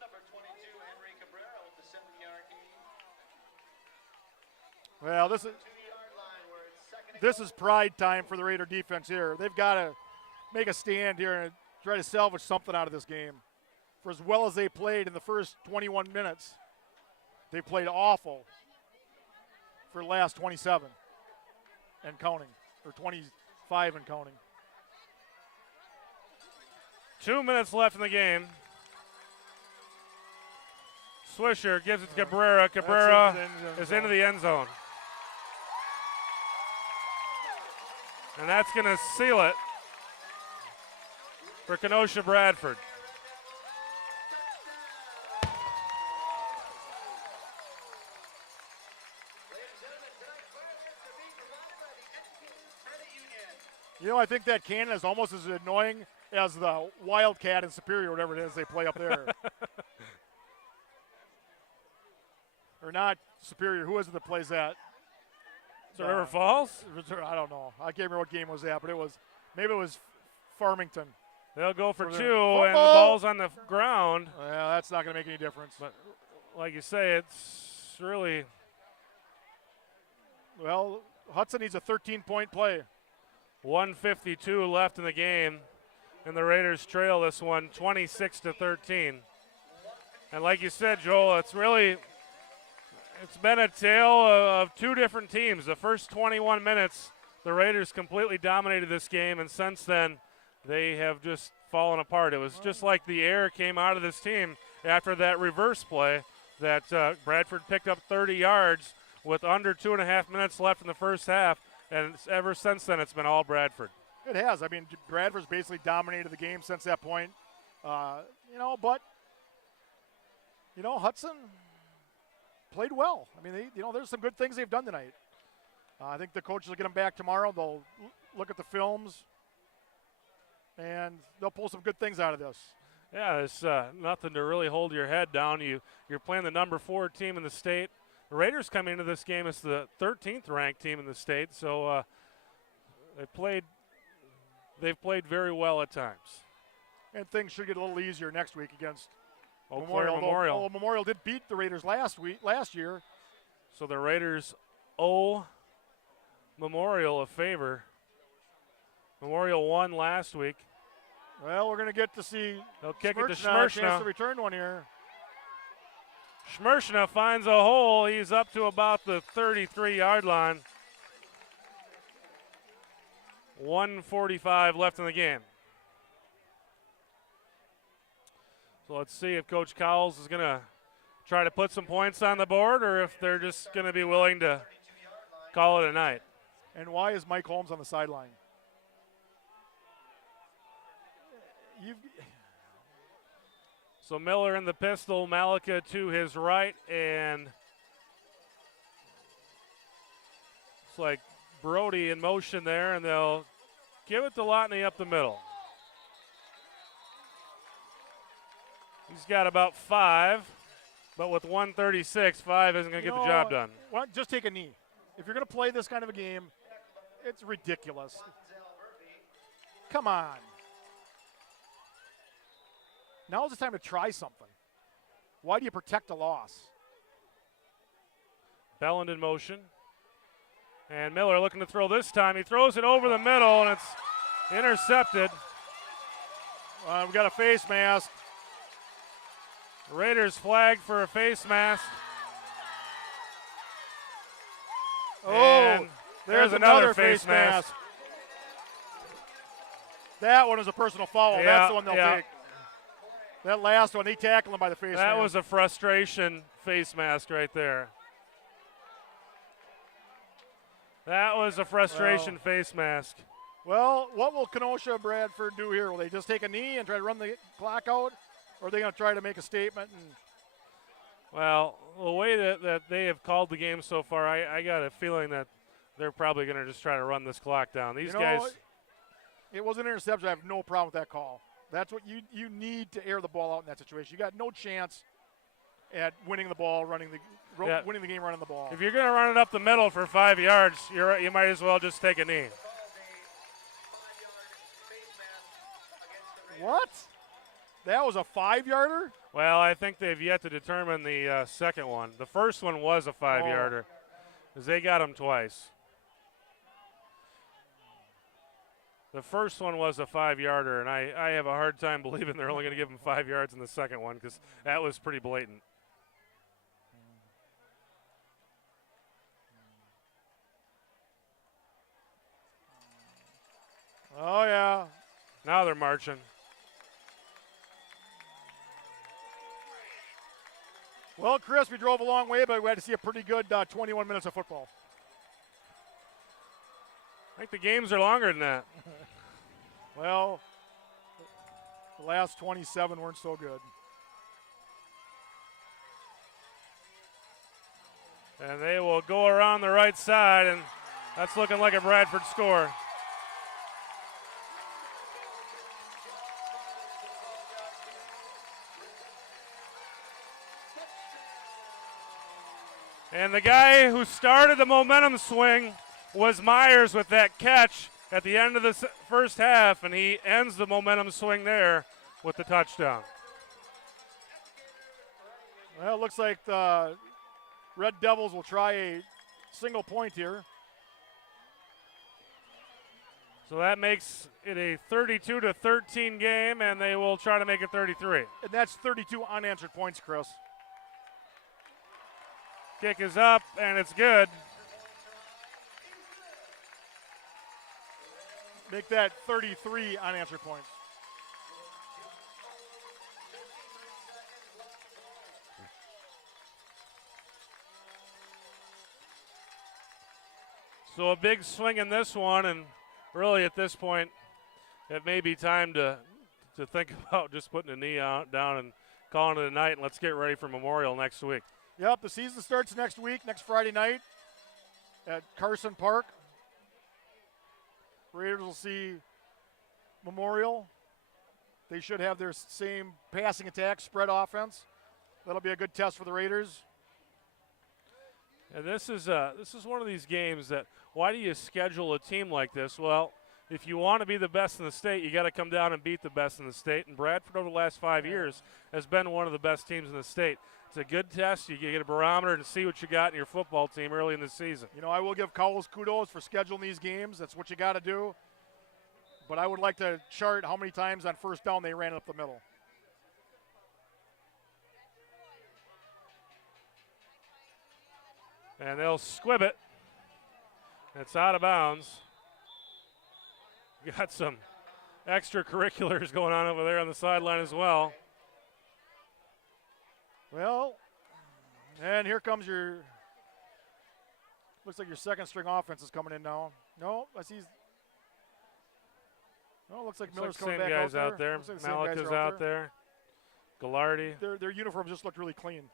Number 22, Henry Cabrera with the 7-yard gain. Well, this is 2-yard line where it's 2nd and this goal. is pride time for the Raider defense here. They've got to make a stand here and try to salvage something out of this game. For as well as they played in the first 21 minutes, they played awful for the last 27 and counting, or 20, 5 and counting. 2 minutes left in the game. Swisher gives it to Cabrera. Cabrera is into the end zone. And that's going to seal it for Kenosha Bradford. You know, I think that cannon is almost as annoying as the Wildcat in Superior, whatever it is they play up there. Or not Superior. Who is it that plays that? Is it River Falls? I don't know. I can't remember what game was that, but maybe it was Farmington. They'll go for 2, Football. and the ball's on the ground. Well, that's not going to make any difference. But like you say, it's really. Well, Hudson needs a 13-point play. 1:52 left in the game, and the Raiders trail this one 26-13. And like you said, Joel, it's been a tale of two different teams. The first 21 minutes, the Raiders completely dominated this game, and since then, they have just fallen apart. It was just like the air came out of this team after that reverse play that Bradford picked up 30 yards with under 2.5 minutes left in the first half, and ever since then, it's been all Bradford. It has. I mean, Bradford's basically dominated the game since that point. Hudson played well. I mean, there's some good things they've done tonight. I think the coaches will get them back tomorrow. They'll look at the films, and they'll pull some good things out of this. Yeah, there's nothing to really hold your head down. You're playing the number 4 team in the state. The Raiders coming into this game as the 13th ranked team in the state, so they've played very well at times. And things should get a little easier next week against Memorial. Although Memorial did beat the Raiders last year. So the Raiders owe Memorial a favor. Memorial won last week. Well, we're going to get to see. They'll kick it to Chance Schmershna. to return one here. Schmershna finds a hole. He's up to about the 33-yard line. 1:45 left in the game. So let's see if Coach Cowles is going to try to put some points on the board or if they're just going to be willing to call it a night. And why is Mike Holmes on the sideline? So Miller in the pistol, Malika to his right, and it's like Brody in motion there, and they'll give it to Lotney up the middle. He's got about 5, but with 1:36, 5 isn't going to get the job done. Well, just take a knee. If you're going to play this kind of a game, it's ridiculous. Come on. Now's the time to try something. Why do you protect a loss? Belland in motion. And Miller looking to throw this time. He throws it over the middle, and it's intercepted. We got a face mask. Raiders flag for a face mask. Oh, and there's another face mask. That one is a personal foul. Yeah, That's the one they'll yeah. take. That last one, he tackled him by the face mask. That was a frustration face mask right there. That was a frustration face mask. Well, what will Kenosha Bradford do here? Will they just take a knee and try to run the clock out? Or are they going to try to make a statement? Well, the way that they have called the game so far, I got a feeling that they're probably going to just try to run this clock down. These guys. It was an interception. I have no problem with that call. That's what you need to air the ball out in that situation. You got no chance at winning the ball, winning the game, running the ball. If you're going to run it up the middle for 5 yards, you might as well just take a knee. What? That was a 5-yarder? Well, I think they've yet to determine the second one. The first one was a 5-yarder, because they got him twice. The first one was a 5-yarder, and I have a hard time believing they're only going to give him 5 yards in the second one, because that was pretty blatant. marching. Well, Chris, we drove a long way, but we had to see a pretty good 21 minutes of football. I think the games are longer than that. Well, the last 27 weren't so good. And they will go around the right side, and that's looking like a Bradford score. And the guy who started the momentum swing was Myers with that catch at the end of the first half, and he ends the momentum swing there with the touchdown. Well, it looks like the Red Devils will try a single point here. So that makes it a 32-13 game, and they will try to make it 33. And that's 32 unanswered points, Chris. Kick is up, and it's good. Make that 33 unanswered points. So a big swing in this one, and really at this point, it may be time to think about just putting a knee down and calling it a night, and let's get ready for Memorial next week. Yep, the season starts next week, next Friday night at Carson Park. Raiders will see Memorial. They should have their same passing attack, spread offense. That'll be a good test for the Raiders. And this is one of these games that, why do you schedule a team like this? Well, if you want to be the best in the state, you got to come down and beat the best in the state. And Bradford over the last 5 years has been one of the best teams in the state. It's a good test. You get a barometer and see what you got in your football team early in the season. You know, I will give Cowles kudos for scheduling these games. That's what you got to do. But I would like to chart how many times on first down they ran it up the middle. And they'll squib it. It's out of bounds. Got some extracurriculars going on over there on the sideline as well. Well, and here comes your, looks like your second string offense is coming in now. No, I see. No, looks like Miller's coming same back guys out there. Looks like the same Malik guys is are out there. Gallardi. Their uniforms just looked really clean.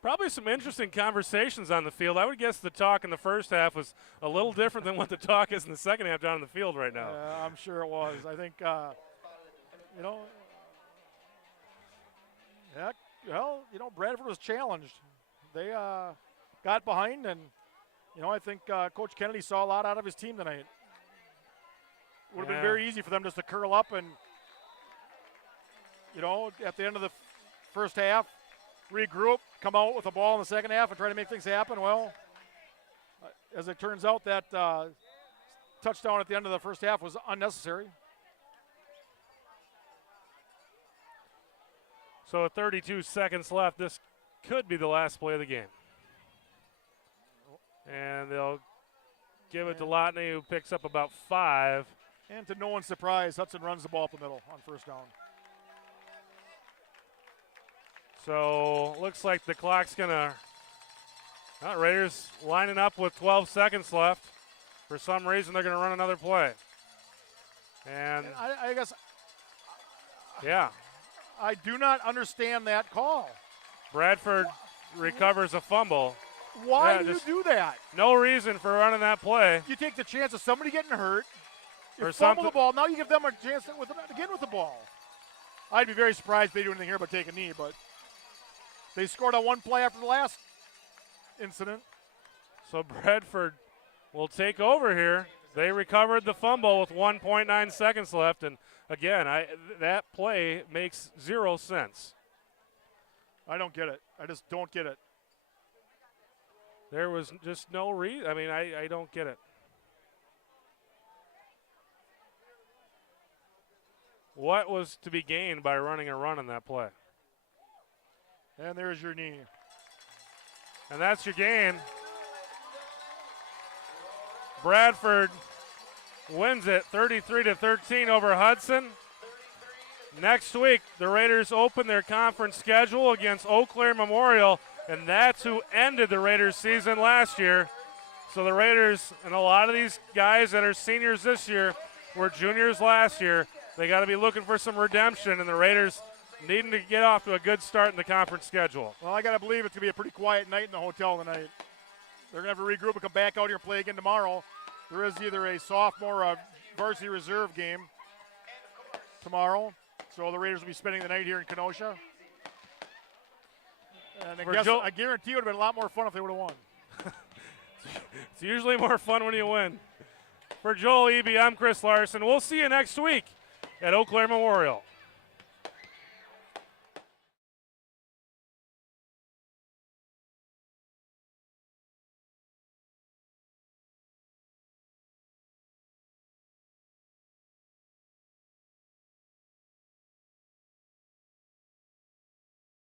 Probably some interesting conversations on the field. I would guess the talk in the first half was a little different than what the talk is in the second half down in the field right now. I'm sure it was. I think, you know, heck, well, you know, Bradford was challenged. They got behind, and, you know, I think Coach Kennedy saw a lot out of his team tonight. Would have been very easy for them just to curl up and, you know, at the end of the first half, regroup, come out with the ball in the second half and try to make things happen. Well, as it turns out, that touchdown at the end of the first half was unnecessary. So with 32 seconds left, this could be the last play of the game. And they'll give it to Lotney, who picks up about 5. And to no one's surprise, Hudson runs the ball up the middle on first down. So looks like the clock's going to – Raiders lining up with 12 seconds left. For some reason, they're going to run another play. And I guess – yeah. I do not understand that call. Bradford recovers a fumble. Why do you do that? No reason for running that play. You take the chance of somebody getting hurt. You Or fumble the ball. Now you give them a chance again with the ball. I'd be very surprised if they do anything here but take a knee, but they scored on one play after the last incident. So Bradford will take over here. They recovered the fumble with 1.9 seconds left, and again, that play makes 0 sense. I don't get it. I just don't get it. There was just no reason. I mean, I don't get it. What was to be gained by running a run on that play? And there's your knee. And that's your gain. Bradford wins it 33-13 over Hudson. Next week, the Raiders open their conference schedule against Eau Claire Memorial, and that's who ended the Raiders season last year. So the Raiders, and a lot of these guys that are seniors this year were juniors last year, they got to be looking for some redemption, and the Raiders needing to get off to a good start in the conference schedule. Well, I got to believe it's going to be a pretty quiet night in the hotel tonight. They're going to have to regroup and come back out here and play again tomorrow. There is either a sophomore or a varsity reserve game tomorrow. So the Raiders will be spending the night here in Kenosha. And I guarantee it would have been a lot more fun if they would have won. It's usually more fun when you win. For Joel Eby, I'm Chris Larson. We'll see you next week at Eau Claire Memorial.